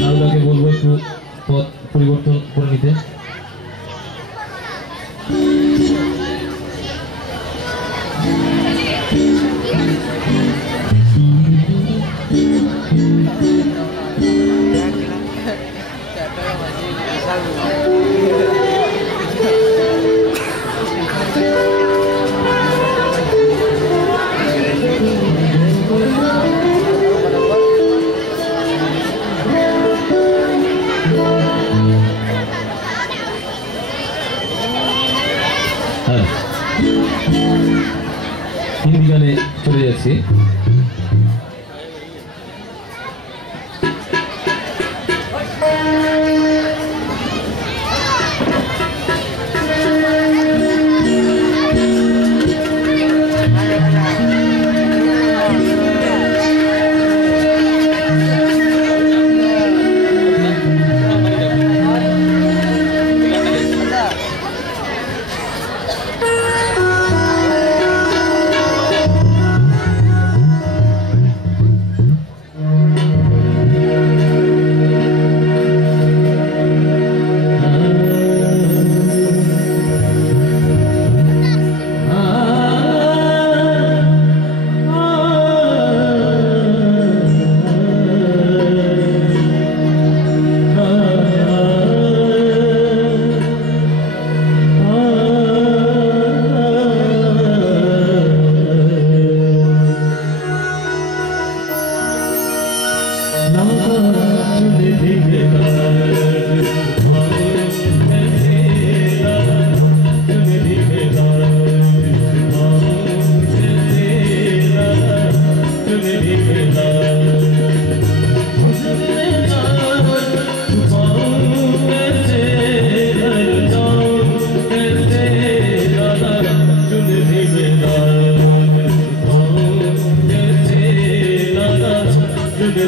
আলদাকে বলবো একটু পথ পরিবর্তন করে নিতে। হিন্দি গানে চলে যাচ্ছি।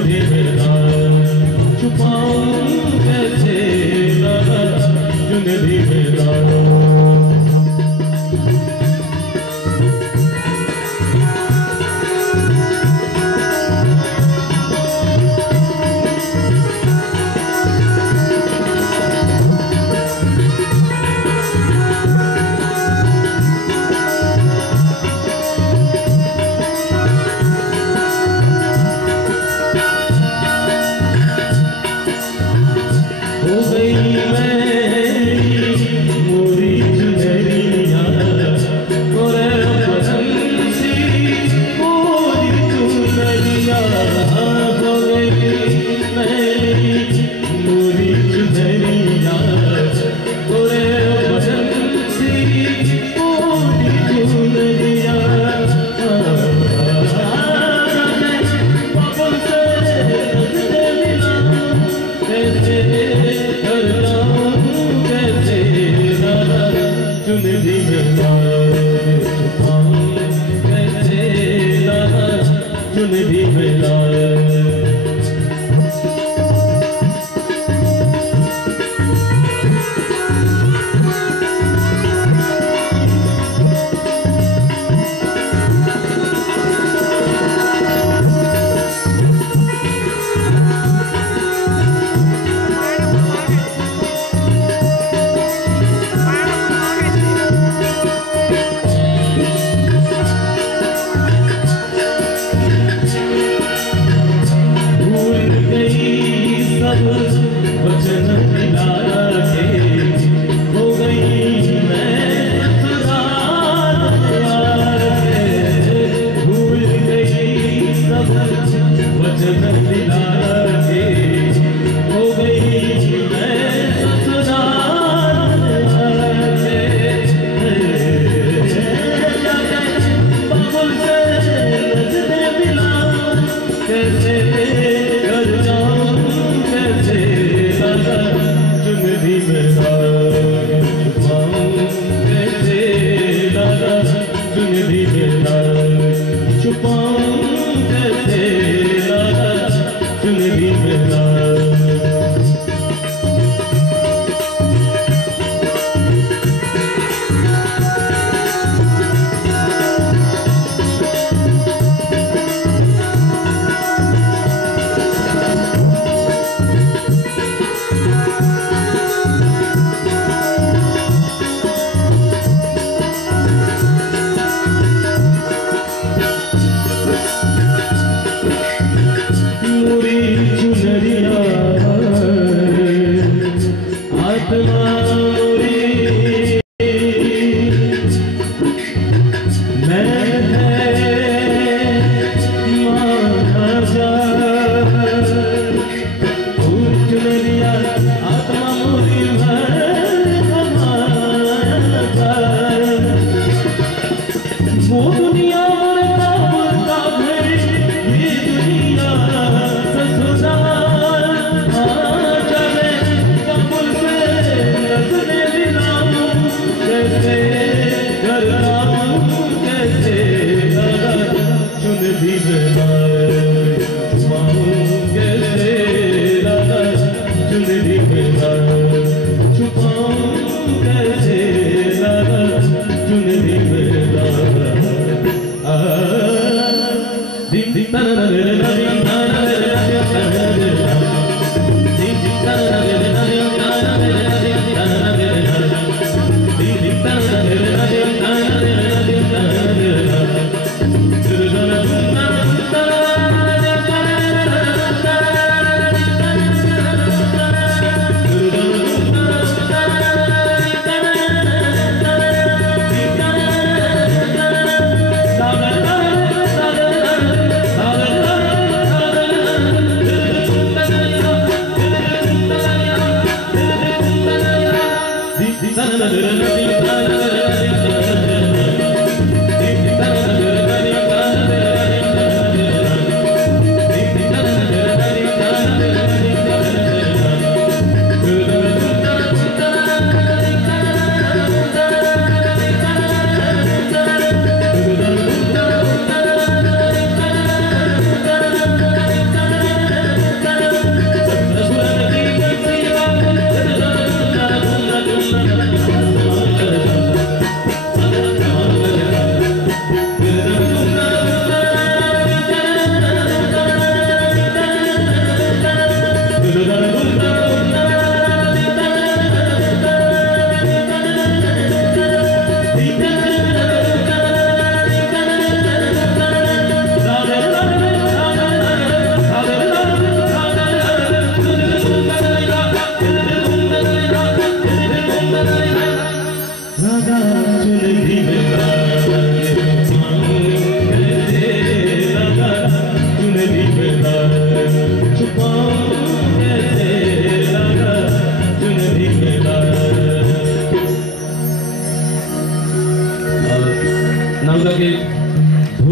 धीमे लाल छुपाऊं कैसे दादा चुन धीमे लाल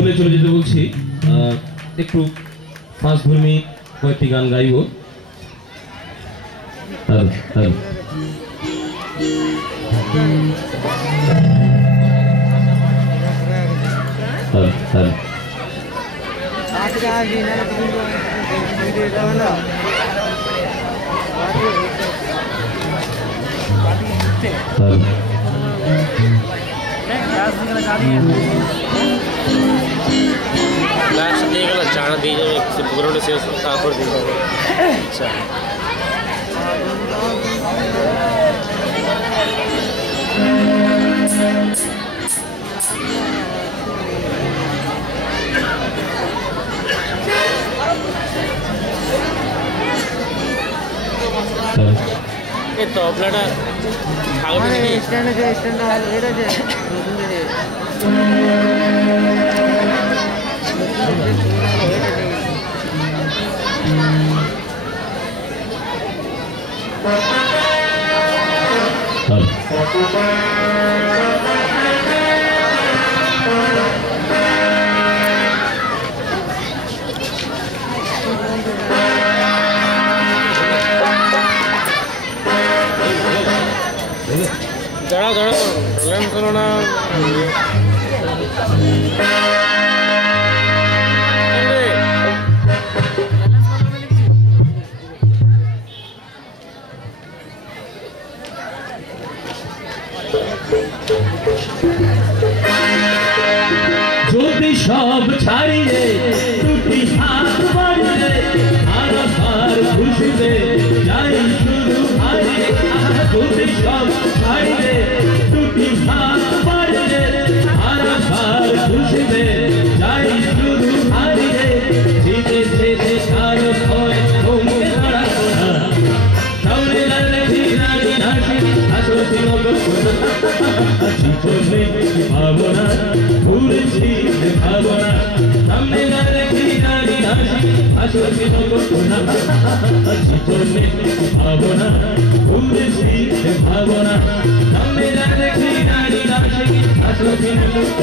মধ্যে চলে যেতে বলছি একটু ফাঁস ভূমি কয়েকটি গান গাইব গ্লাস দিয়ে গেল চানা দিয়ে যাবে পুরোটা শেষ তারপর দিয়ে যাবে আচ্ছা এই তবলাটা থাকবে নাকি স্ট্যান্ডে যে স্ট্যান্ডে এটা যে দাঁড়াও দাঁড়াও প্রবলেম করো না যদি সব ছাড়িয়ে দুটি হাত বাড়িয়ে আর খুশিতে যাই শুধু হারিয়ে যদি সব ছাড়িয়ে দুটি হাত বাড়িয়ে আর খুশিতে যাই শুধু হারিয়ে জিতে যেতে কারো ভয় তোমকে দাঁড়াবো না সামনে লাগলে ধীরানি হাসি হাসি জীবনে ভাবনা ঘুরেছি ভাবনা সামনে লাগলে ধীরানি হাসি হাসি জীবনে ভাবনা ঘুরেছি ভাবনা সামনে লাগলে ধীরানি হাসি হাসি জীবনে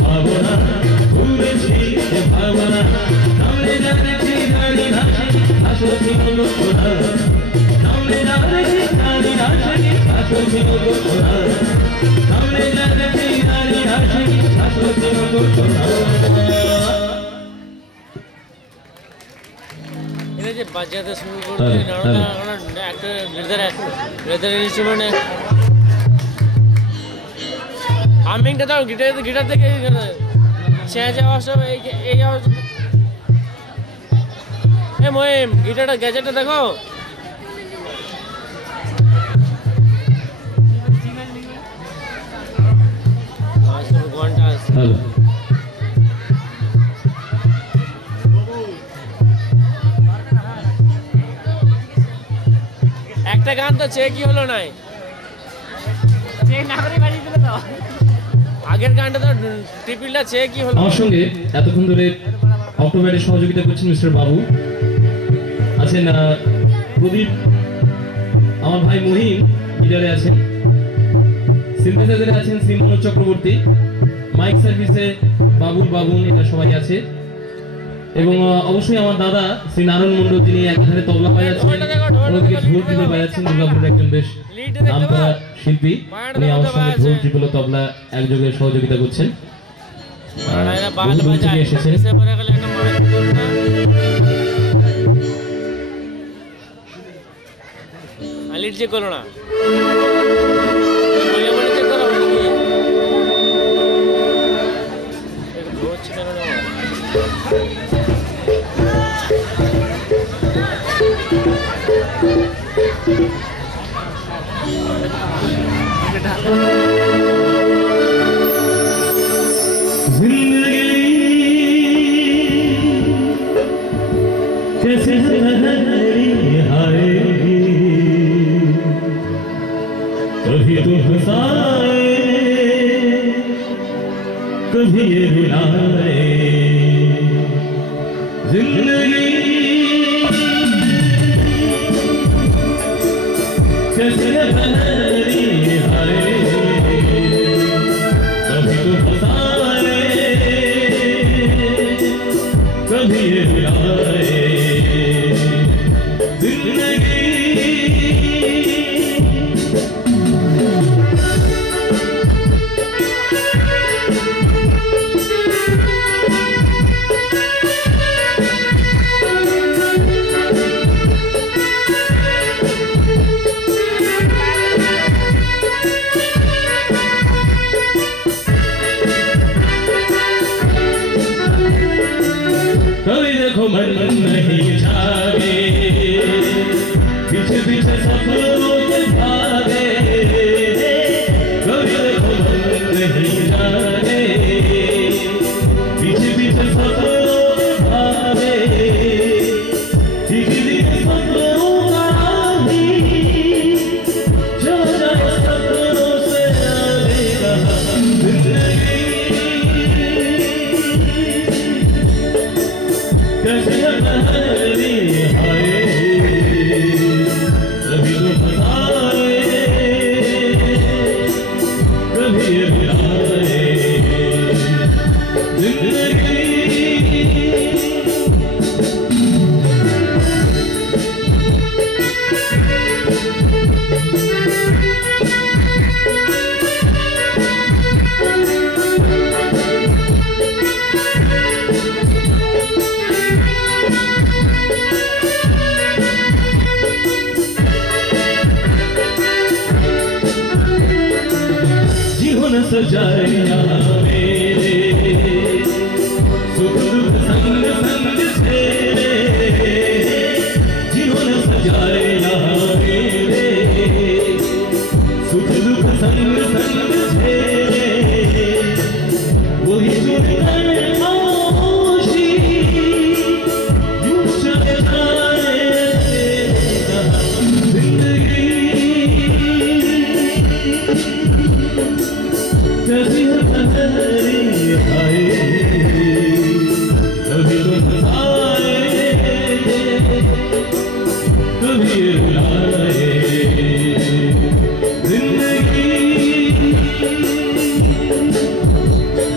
ভাবনা ঘুরেছি ভাবনা সামনে যাবে ধীরানি হাসি হাসি বাজাতে শুরু করবে একটা লেদার ইনস্ট্রুমেন্ট হামিংটা দাও, গিটার থেকে চেঁচ আওয়াজ হবে, এই আওয়াজ। মহিম গিটারটা গ্যাজেটটা দেখো। একটা গান তো চেয়ে কি হলো নাই, আগের গানটা তো ট্রিপলটা চেয়ে কি হলো। আমার সঙ্গে এতক্ষণ ধরে অক্টোবরে সহযোগিতা করছেন মিস্টার বাবু, আছেন প্রদীপ, আমার ভাই মহিম গিটারে আছেন, সিনথেসাইজারে আছেন শ্রী মনোজ চক্রবর্তী, মাইক সার্ভিসে বাবুল বাবুন, এটা সবাই আছে। এবং অবশ্যই আমার দাদা শ্রী নারায়ণ মন্ডল, তিনি একধারে তবলা বাজাচ্ছেন, অন্যদিকে ঢোল টিপে বাজাচ্ছেন, দুর্গাপুরের একজন বেশ নামকরা শিল্পী, উনি আমার সঙ্গে ঢোল টিপল তবলা একযোগে সহযোগিতা করছেন। বহু দূর থেকে এসেছেন। লিড চেক করো না, कैसे हरी आएगी, कभी तो हंसाए कभी ये रुलाए, जिंदगी कैसे हरी आएगी, कभी तो हंसाए कभी ये रुलाए, कभी देखो मन नहीं जागे, पीछे पीछे सपनों के भागे, कभी देखो मन नहीं जागे, पीछे पीछे सपनों के भागे, दिखे दिखे सपनों का राही, जो जाए सपनों से आगे रहा जिंदगी, कैसे हरी आए कभी तो फसाए कभी रुलाए, जिंदगी जीवन सजाए मेरे, सुख दुख संग संग तेरे, जीवन सजाए मेरे, सुख दुख संग संग तेरे, वही चुनकर खामोशी यूं चले जाए जिंदगी, कैसी हरी आए कभी तो फसाए कभी रुलाए, जिंदगी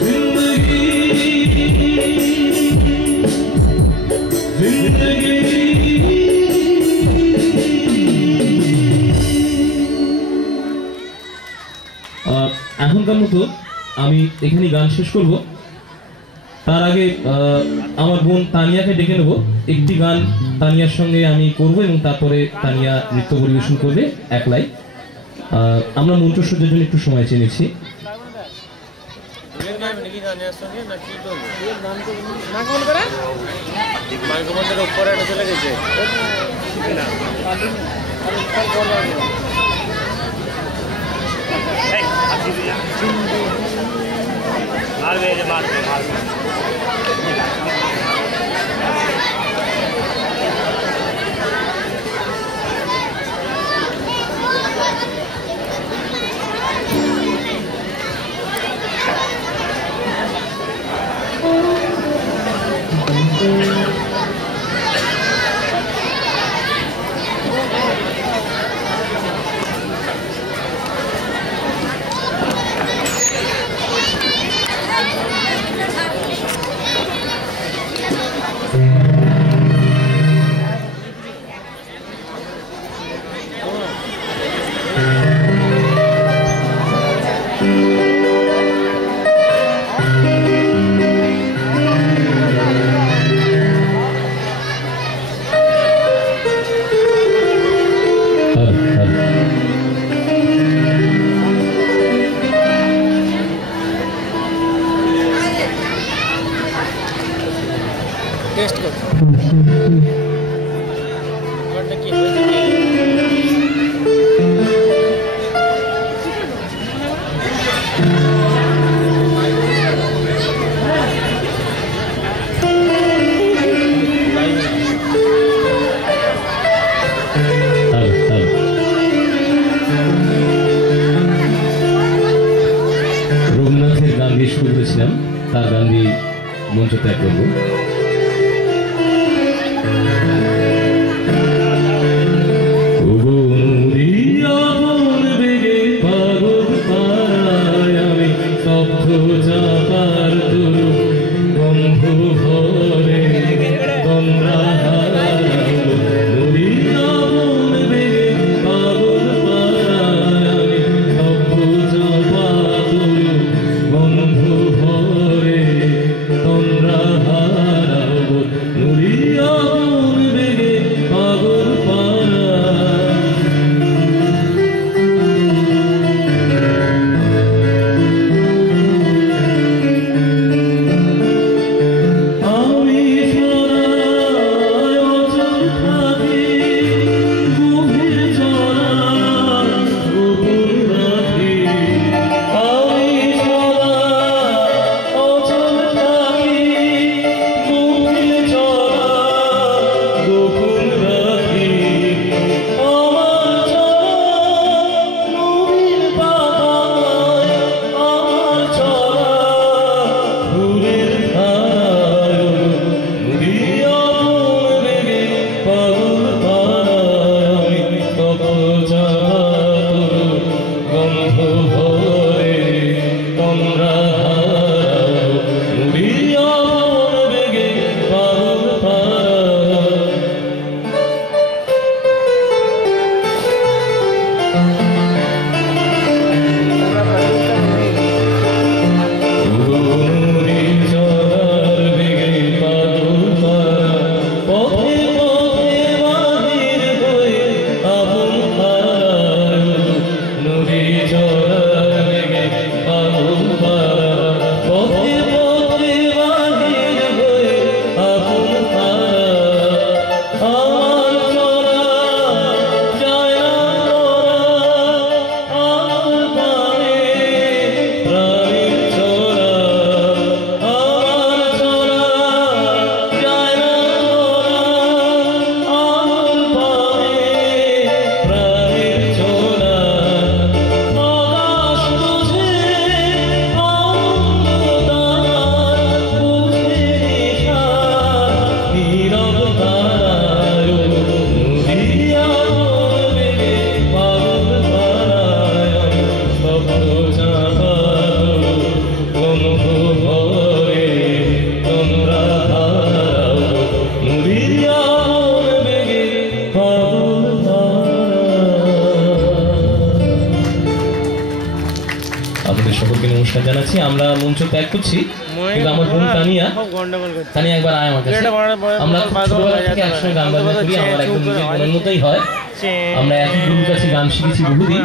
जिंदगी जिंदगी। এখনকার মতো আমি এখানে গান শেষ করব, তার আগে আমার বোন তানিয়াকে ডেকে নেব, একটি গান তানিয়ার সঙ্গে আমি করব এবং তারপরে তানিয়া নৃত্য পরিবেশন করবে একলাই। আমরা মন্ত্রসজ্জার জন্য একটু সময় চেয়ে নিচ্ছি। নাকি গানের সঙ্গে না কি করবো না কেমন করে মাইক্রোফোনের উপরে এটা চলে গেছে না মারবে মারবে মারবে टेस्ट कर রবীন্দ্রনাথের গান দিয়ে শুরু করেছিলাম, তার গান দিয়ে মঞ্চ ত্যাগ করবো। সকলকে নমস্কার জানাচ্ছি। আমরা মঞ্চ ত্যাগ করছি, কিন্তু আমার বোন তানিয়া একবার আয় আমার কাছে। আমরা ছোটবেলা থেকে একসঙ্গে গান বাজনা করি, আমার একদম নিজের মনের মতোই হয়। আমরা একই গুরুর কাছে গান শিখেছি বহুদিন।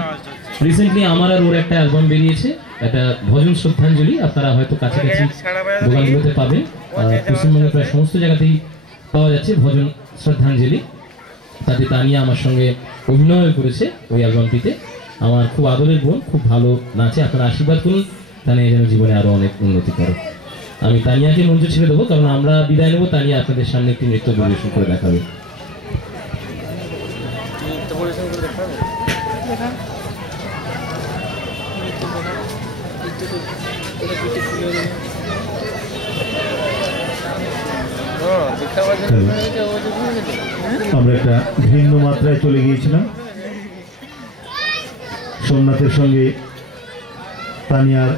রিসেন্টলি আমার আর ওর একটা অ্যালবাম বেরিয়েছে, একটা ভজন শ্রদ্ধাঞ্জলি আপনারা হয়তো কাছাকাছি দোকানগুলোতে পাবেন। পশ্চিমবঙ্গের প্রায় সমস্ত জায়গাতেই পাওয়া যাচ্ছে ভজন শ্রদ্ধাঞ্জলি। তাতে তানিয়া আমার সঙ্গে অভিনয় করেছে ওই অ্যালবামটিতে। আমার খুব আদরের বোন, খুব ভালো নাচে। আপনারা আশীর্বাদ করুন তানিয়া যেন জীবনে আরও অনেক উন্নতি করে। আমি তানিয়াকে মঞ্চ ছেড়ে দেবো, কারণ আমরা বিদায় নেবো। তানিয়া আপনাদের সামনে একটি নৃত্য পরিবেশন করে দেখাবে। আমরা একটা ভিন্ন মাত্রায় চলে গিয়েছিলাম। সোমনাথের সঙ্গে তানিয়ার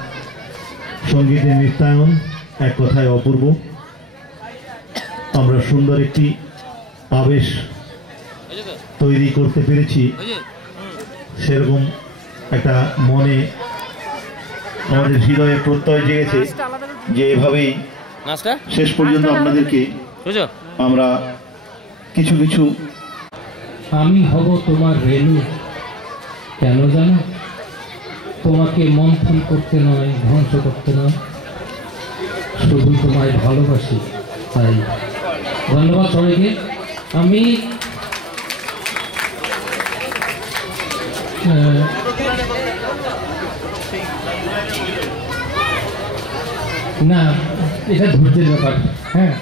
সঙ্গীতের নৃত্যায়ন এক কথায় অপূর্ব। আমরা সুন্দর একটি আবেশ তৈরি করতে পেরেছি, সেরকম একটা মনে আমাদের হৃদয়ে প্রত্যয় জেগেছে যে এভাবেই শেষ পর্যন্ত আপনাদেরকে আমরা কিছু কিছু। আমি হব তোমার রেণু, কেন জানো? তোমাকে মন্থন করতে নয়, ধ্বংস করতে নয়, শুধু তোমায় ভালোবাসি তাই। ধন্যবাদ সবাইকে। আমি না, এটা ধৈর্যের ব্যাপার। হ্যাঁ,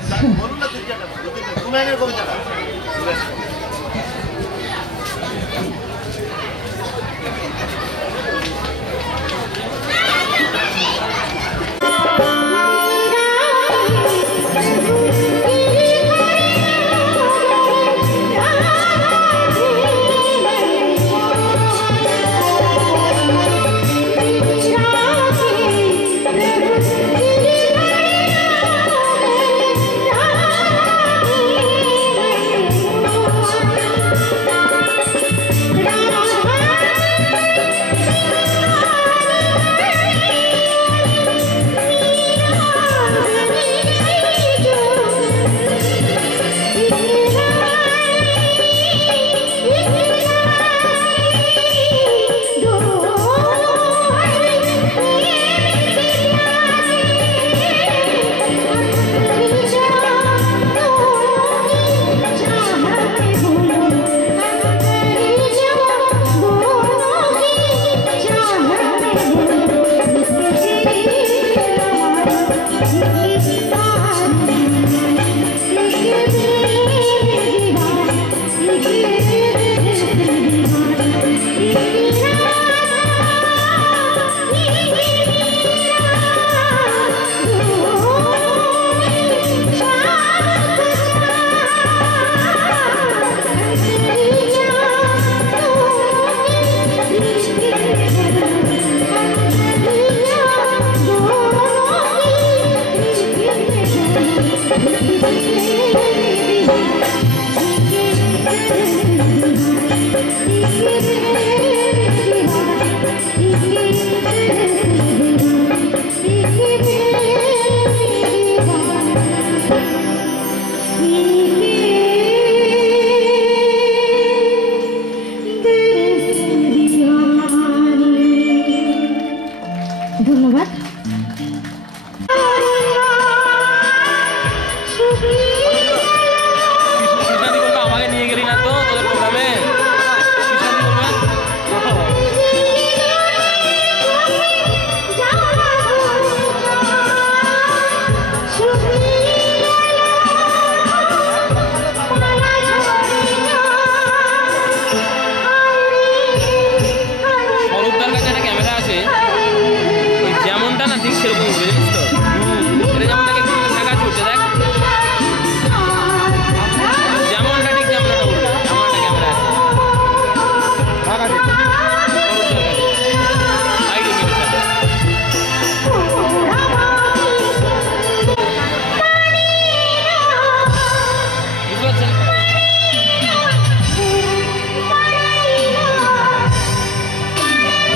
ধন্যবাদ। আমাকে নিয়ে গেলি না তো তোদের প্রোগ্রামে? স্বরূপদার কাছে একটা ক্যামেরা আছে, ওই যেমনটা না ঠিক সেরকম উঠবে, জানিস তো? এটা যেমন তাকে ঢাকা চলছে, দেখ যেমনটা ঠিক যেমনটা উঠবে, এমনটা ক্যামেরা আছে।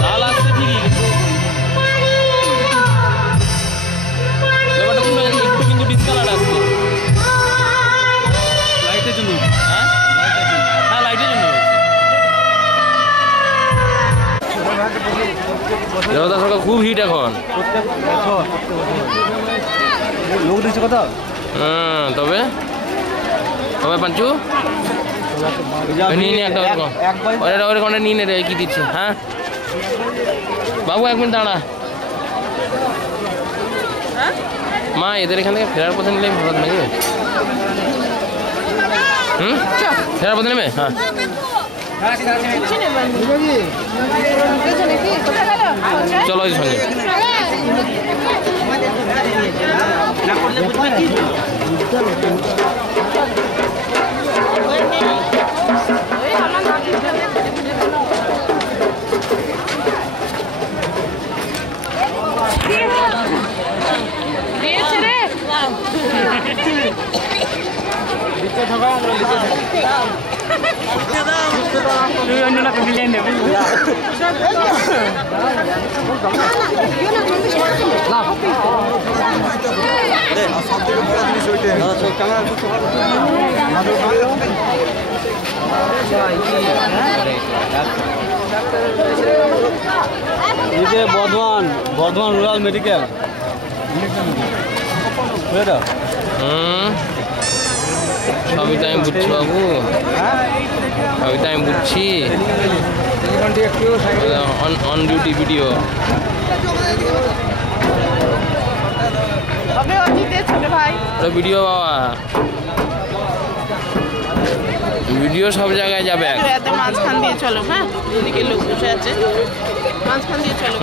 লাল আসছে ঠিকই, কিন্তু এখন? লোক দিচ্ছে কথা। তবে তবে পাঞ্চু নিয়ে নে একটা ওটা নিয়ে নে রে, কি দিচ্ছে? হ্যাঁ বাবু 1 মিনিট দাঁড়া। মা এদের এখান থেকে ফেরার পথে নিলে ভালো নাকি? ফেরার পথে নেবে? হ্যাঁ চলো ওই সঙ্গে। বর্ধমান রুরাল মেডিকেল সবই তো আমি বুঝছি বাবু, সবই তো আমি বুঝছি। অন ডিউটি ভিডিও ভিডিও বাবা, ভিডিও সব জায়গায় যাবে। মাঝখান দিয়ে চলো, হ্যাঁ এদিকে লোক বসে আছে, মাঝখান দিয়ে চলো।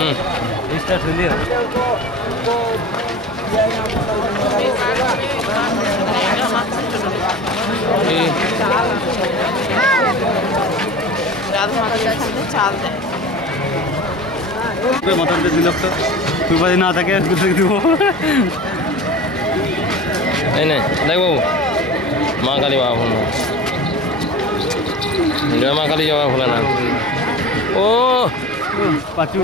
চাল দেয় মাথার দিয়ে 2 লক্ষ, তুই বাড়ি না থাকে দিব। এই নে দেখ বাবু, মা কালী বাবা ভোলে, জয় মা কালী বাবা ভোলে না। ও পাচু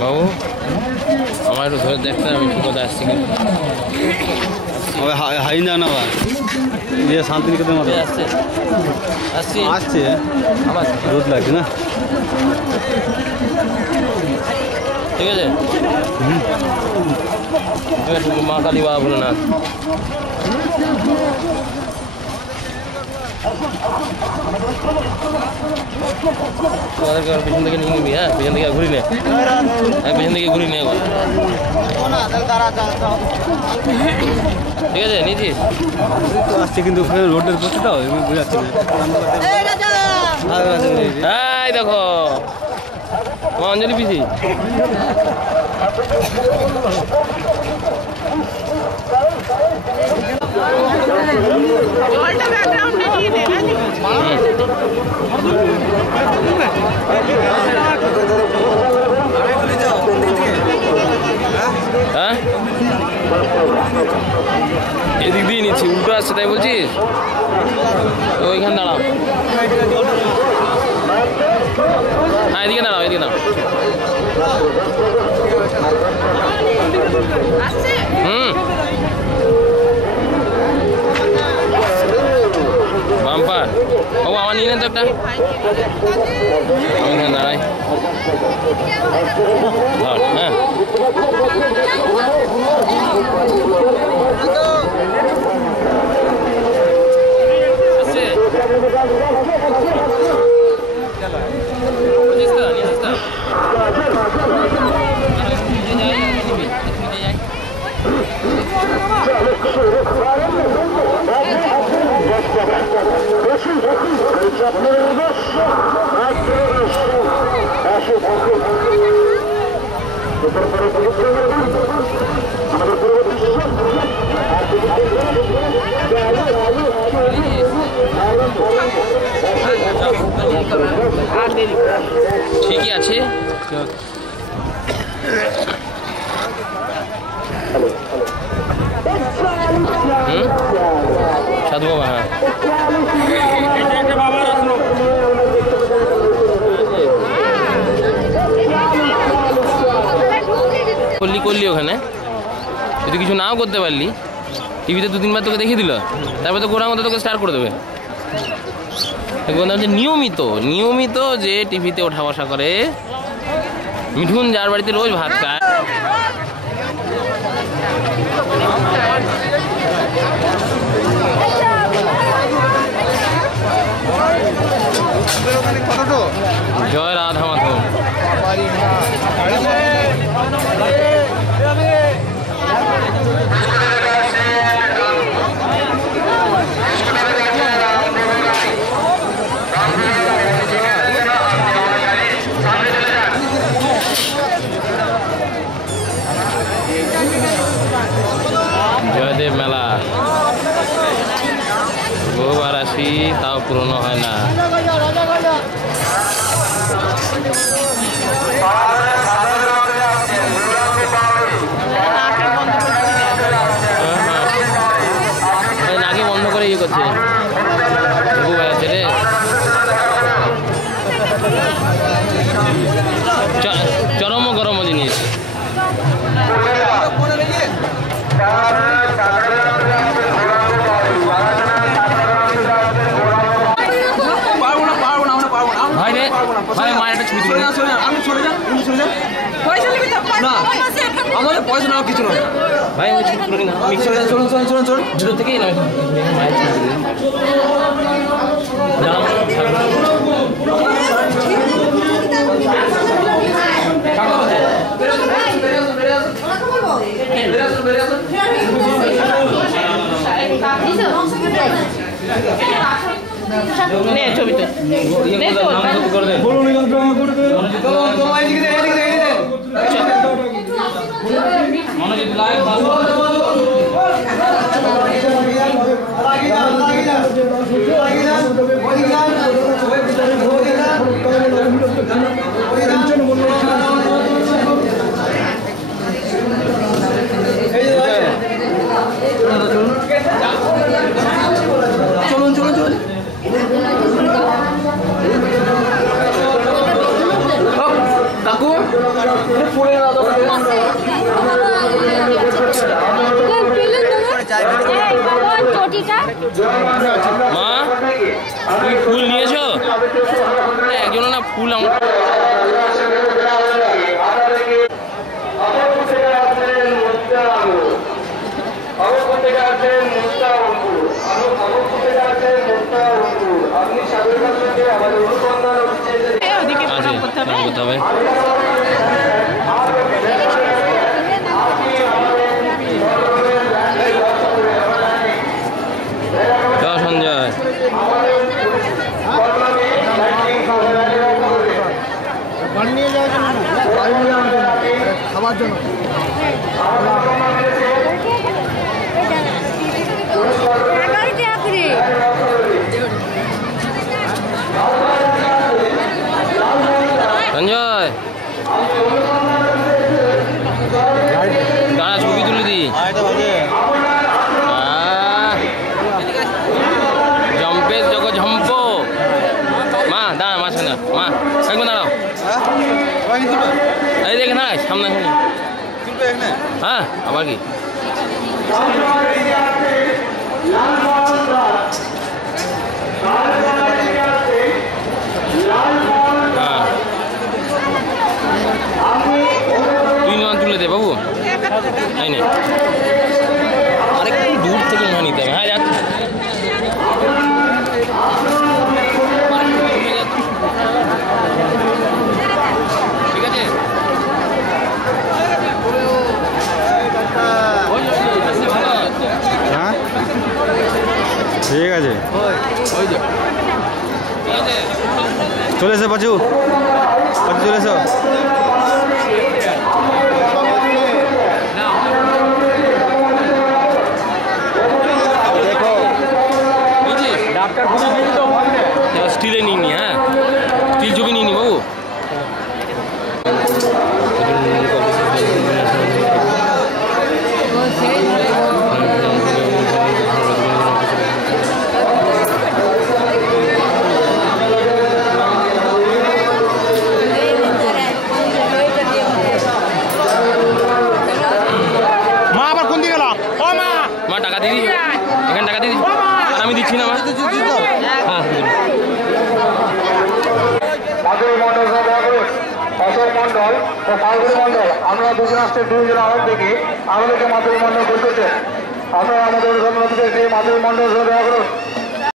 বাবু আমার একটু ধরে দেখতে, আমি ঠিক কথা আসছি কিন্তু হাই না না দিয়ে শান্তিনিকেতন মতো আসছে আসছি আসছে, রোদ লাগছে না? ঠিক আছে মা কালী বাবা ভোলে না। তোমাদেরকে পেছন থেকে নিয়ে নিবি, হ্যাঁ পেছন থেকে ঘুরি নে, হ্যাঁ পেছন থেকে ঘুরি নে এখন, ঠিক আছে নিয়েছিস? আসছে কিন্তু রোডের পথে তো বুঝাচ্ছি না। এই দেখো অঞ্জলি পিসি, জলটা ব্যাকগ্রাউন্ডে দিয়ে দে নাকি? হ্যাঁ এদিক দিয়ে নিচ্ছি, উল্টো আসছে তাই বলছিস? ওইখানে দাঁড়াও, হ্যাঁ এদিকে দাঁড়াও, এদিকে দাঁড়াও। বাম্পার বাবু আমার নিয়ে নেন তো একটা, ওইখানে দাঁড়াই। হ্যাঁ ঠিকই আছে। সাধু বাবা, হ্যাঁ করলি ওখানে, তুই কিছু নাও করতে পারলি, টিভিতে 2-3 বার তোকে দেখিয়ে দিল, তারপরে তো গোড়া মতো তোকে স্টার্ট করে দেবে। নিয়মিত নিয়মিত যে টিভিতে ওঠা বসা করে, মিঠুন যার বাড়িতে রোজ ভাত খায়। জয় রাধা মাধব। জয়দেব মেলা বহুবার আসি, তাও পুরনো হয় না। নাকি বন্ধ করে ইয়ে করছে, বহু বেড়াচ্ছে রে। চরম গরম জিনিস। ভাই রে ভাই, মায়ের একটা ছবি তুলে আমি চলে যান, চলে যান। পয়সা নিবি তো? না আমাদের পয়সা নাও কিছু না ভাই, ওই ছবি তুলে না। আমি চলে যান, চলুন চলুন চলুন চলুন, ভিতর থেকেই না মায়ের ছবি তুলে ছবিটা মনোজিৎ লাইভ চলুন চলুন চলুন। কাকু পড়ে গেল মা, তুমি ফুল নিয়েছো? একজন না ফুল আমার করতে হবে। সঞ্জয় খাবার জন্য সঞ্জয় দাঁড়া, ছবি তুলে দি। জম্পে জগ ঝম্পো। মা দাঁড়া, মাঝখানে মা একবার দাঁড়াও। এই দেখে না সামনে, হ্যাঁ আবার কি তুই না তুলে দে বাবু, তাই না? আরেকটু দূর থেকে না নিতে হবে। হ্যাঁ যাচ্ছে ঠিক আছে। হ্যাঁ ঠিক আছে, চলে এসো বাচু, বাচু চলে এসো। স্টিলে নিইনি, হ্যাঁ স্টিল ছবি নিইনি বাবু। মা আবার কোন দিকে গেল? ও মা, মা টাকা দিয়ে দিই, এখানে টাকা দিয়ে দিই। আমি দিচ্ছি না মা। ফাল্গুনি মণ্ডল, আমরা দুজন আসছে, দুজন আওয়াজ দেখি আমাদেরকে মাধবী মণ্ডল করতেছে। আপনারা আমাদের ধন্যবাদ দিয়ে মাধবী মণ্ডল দয়া করুন।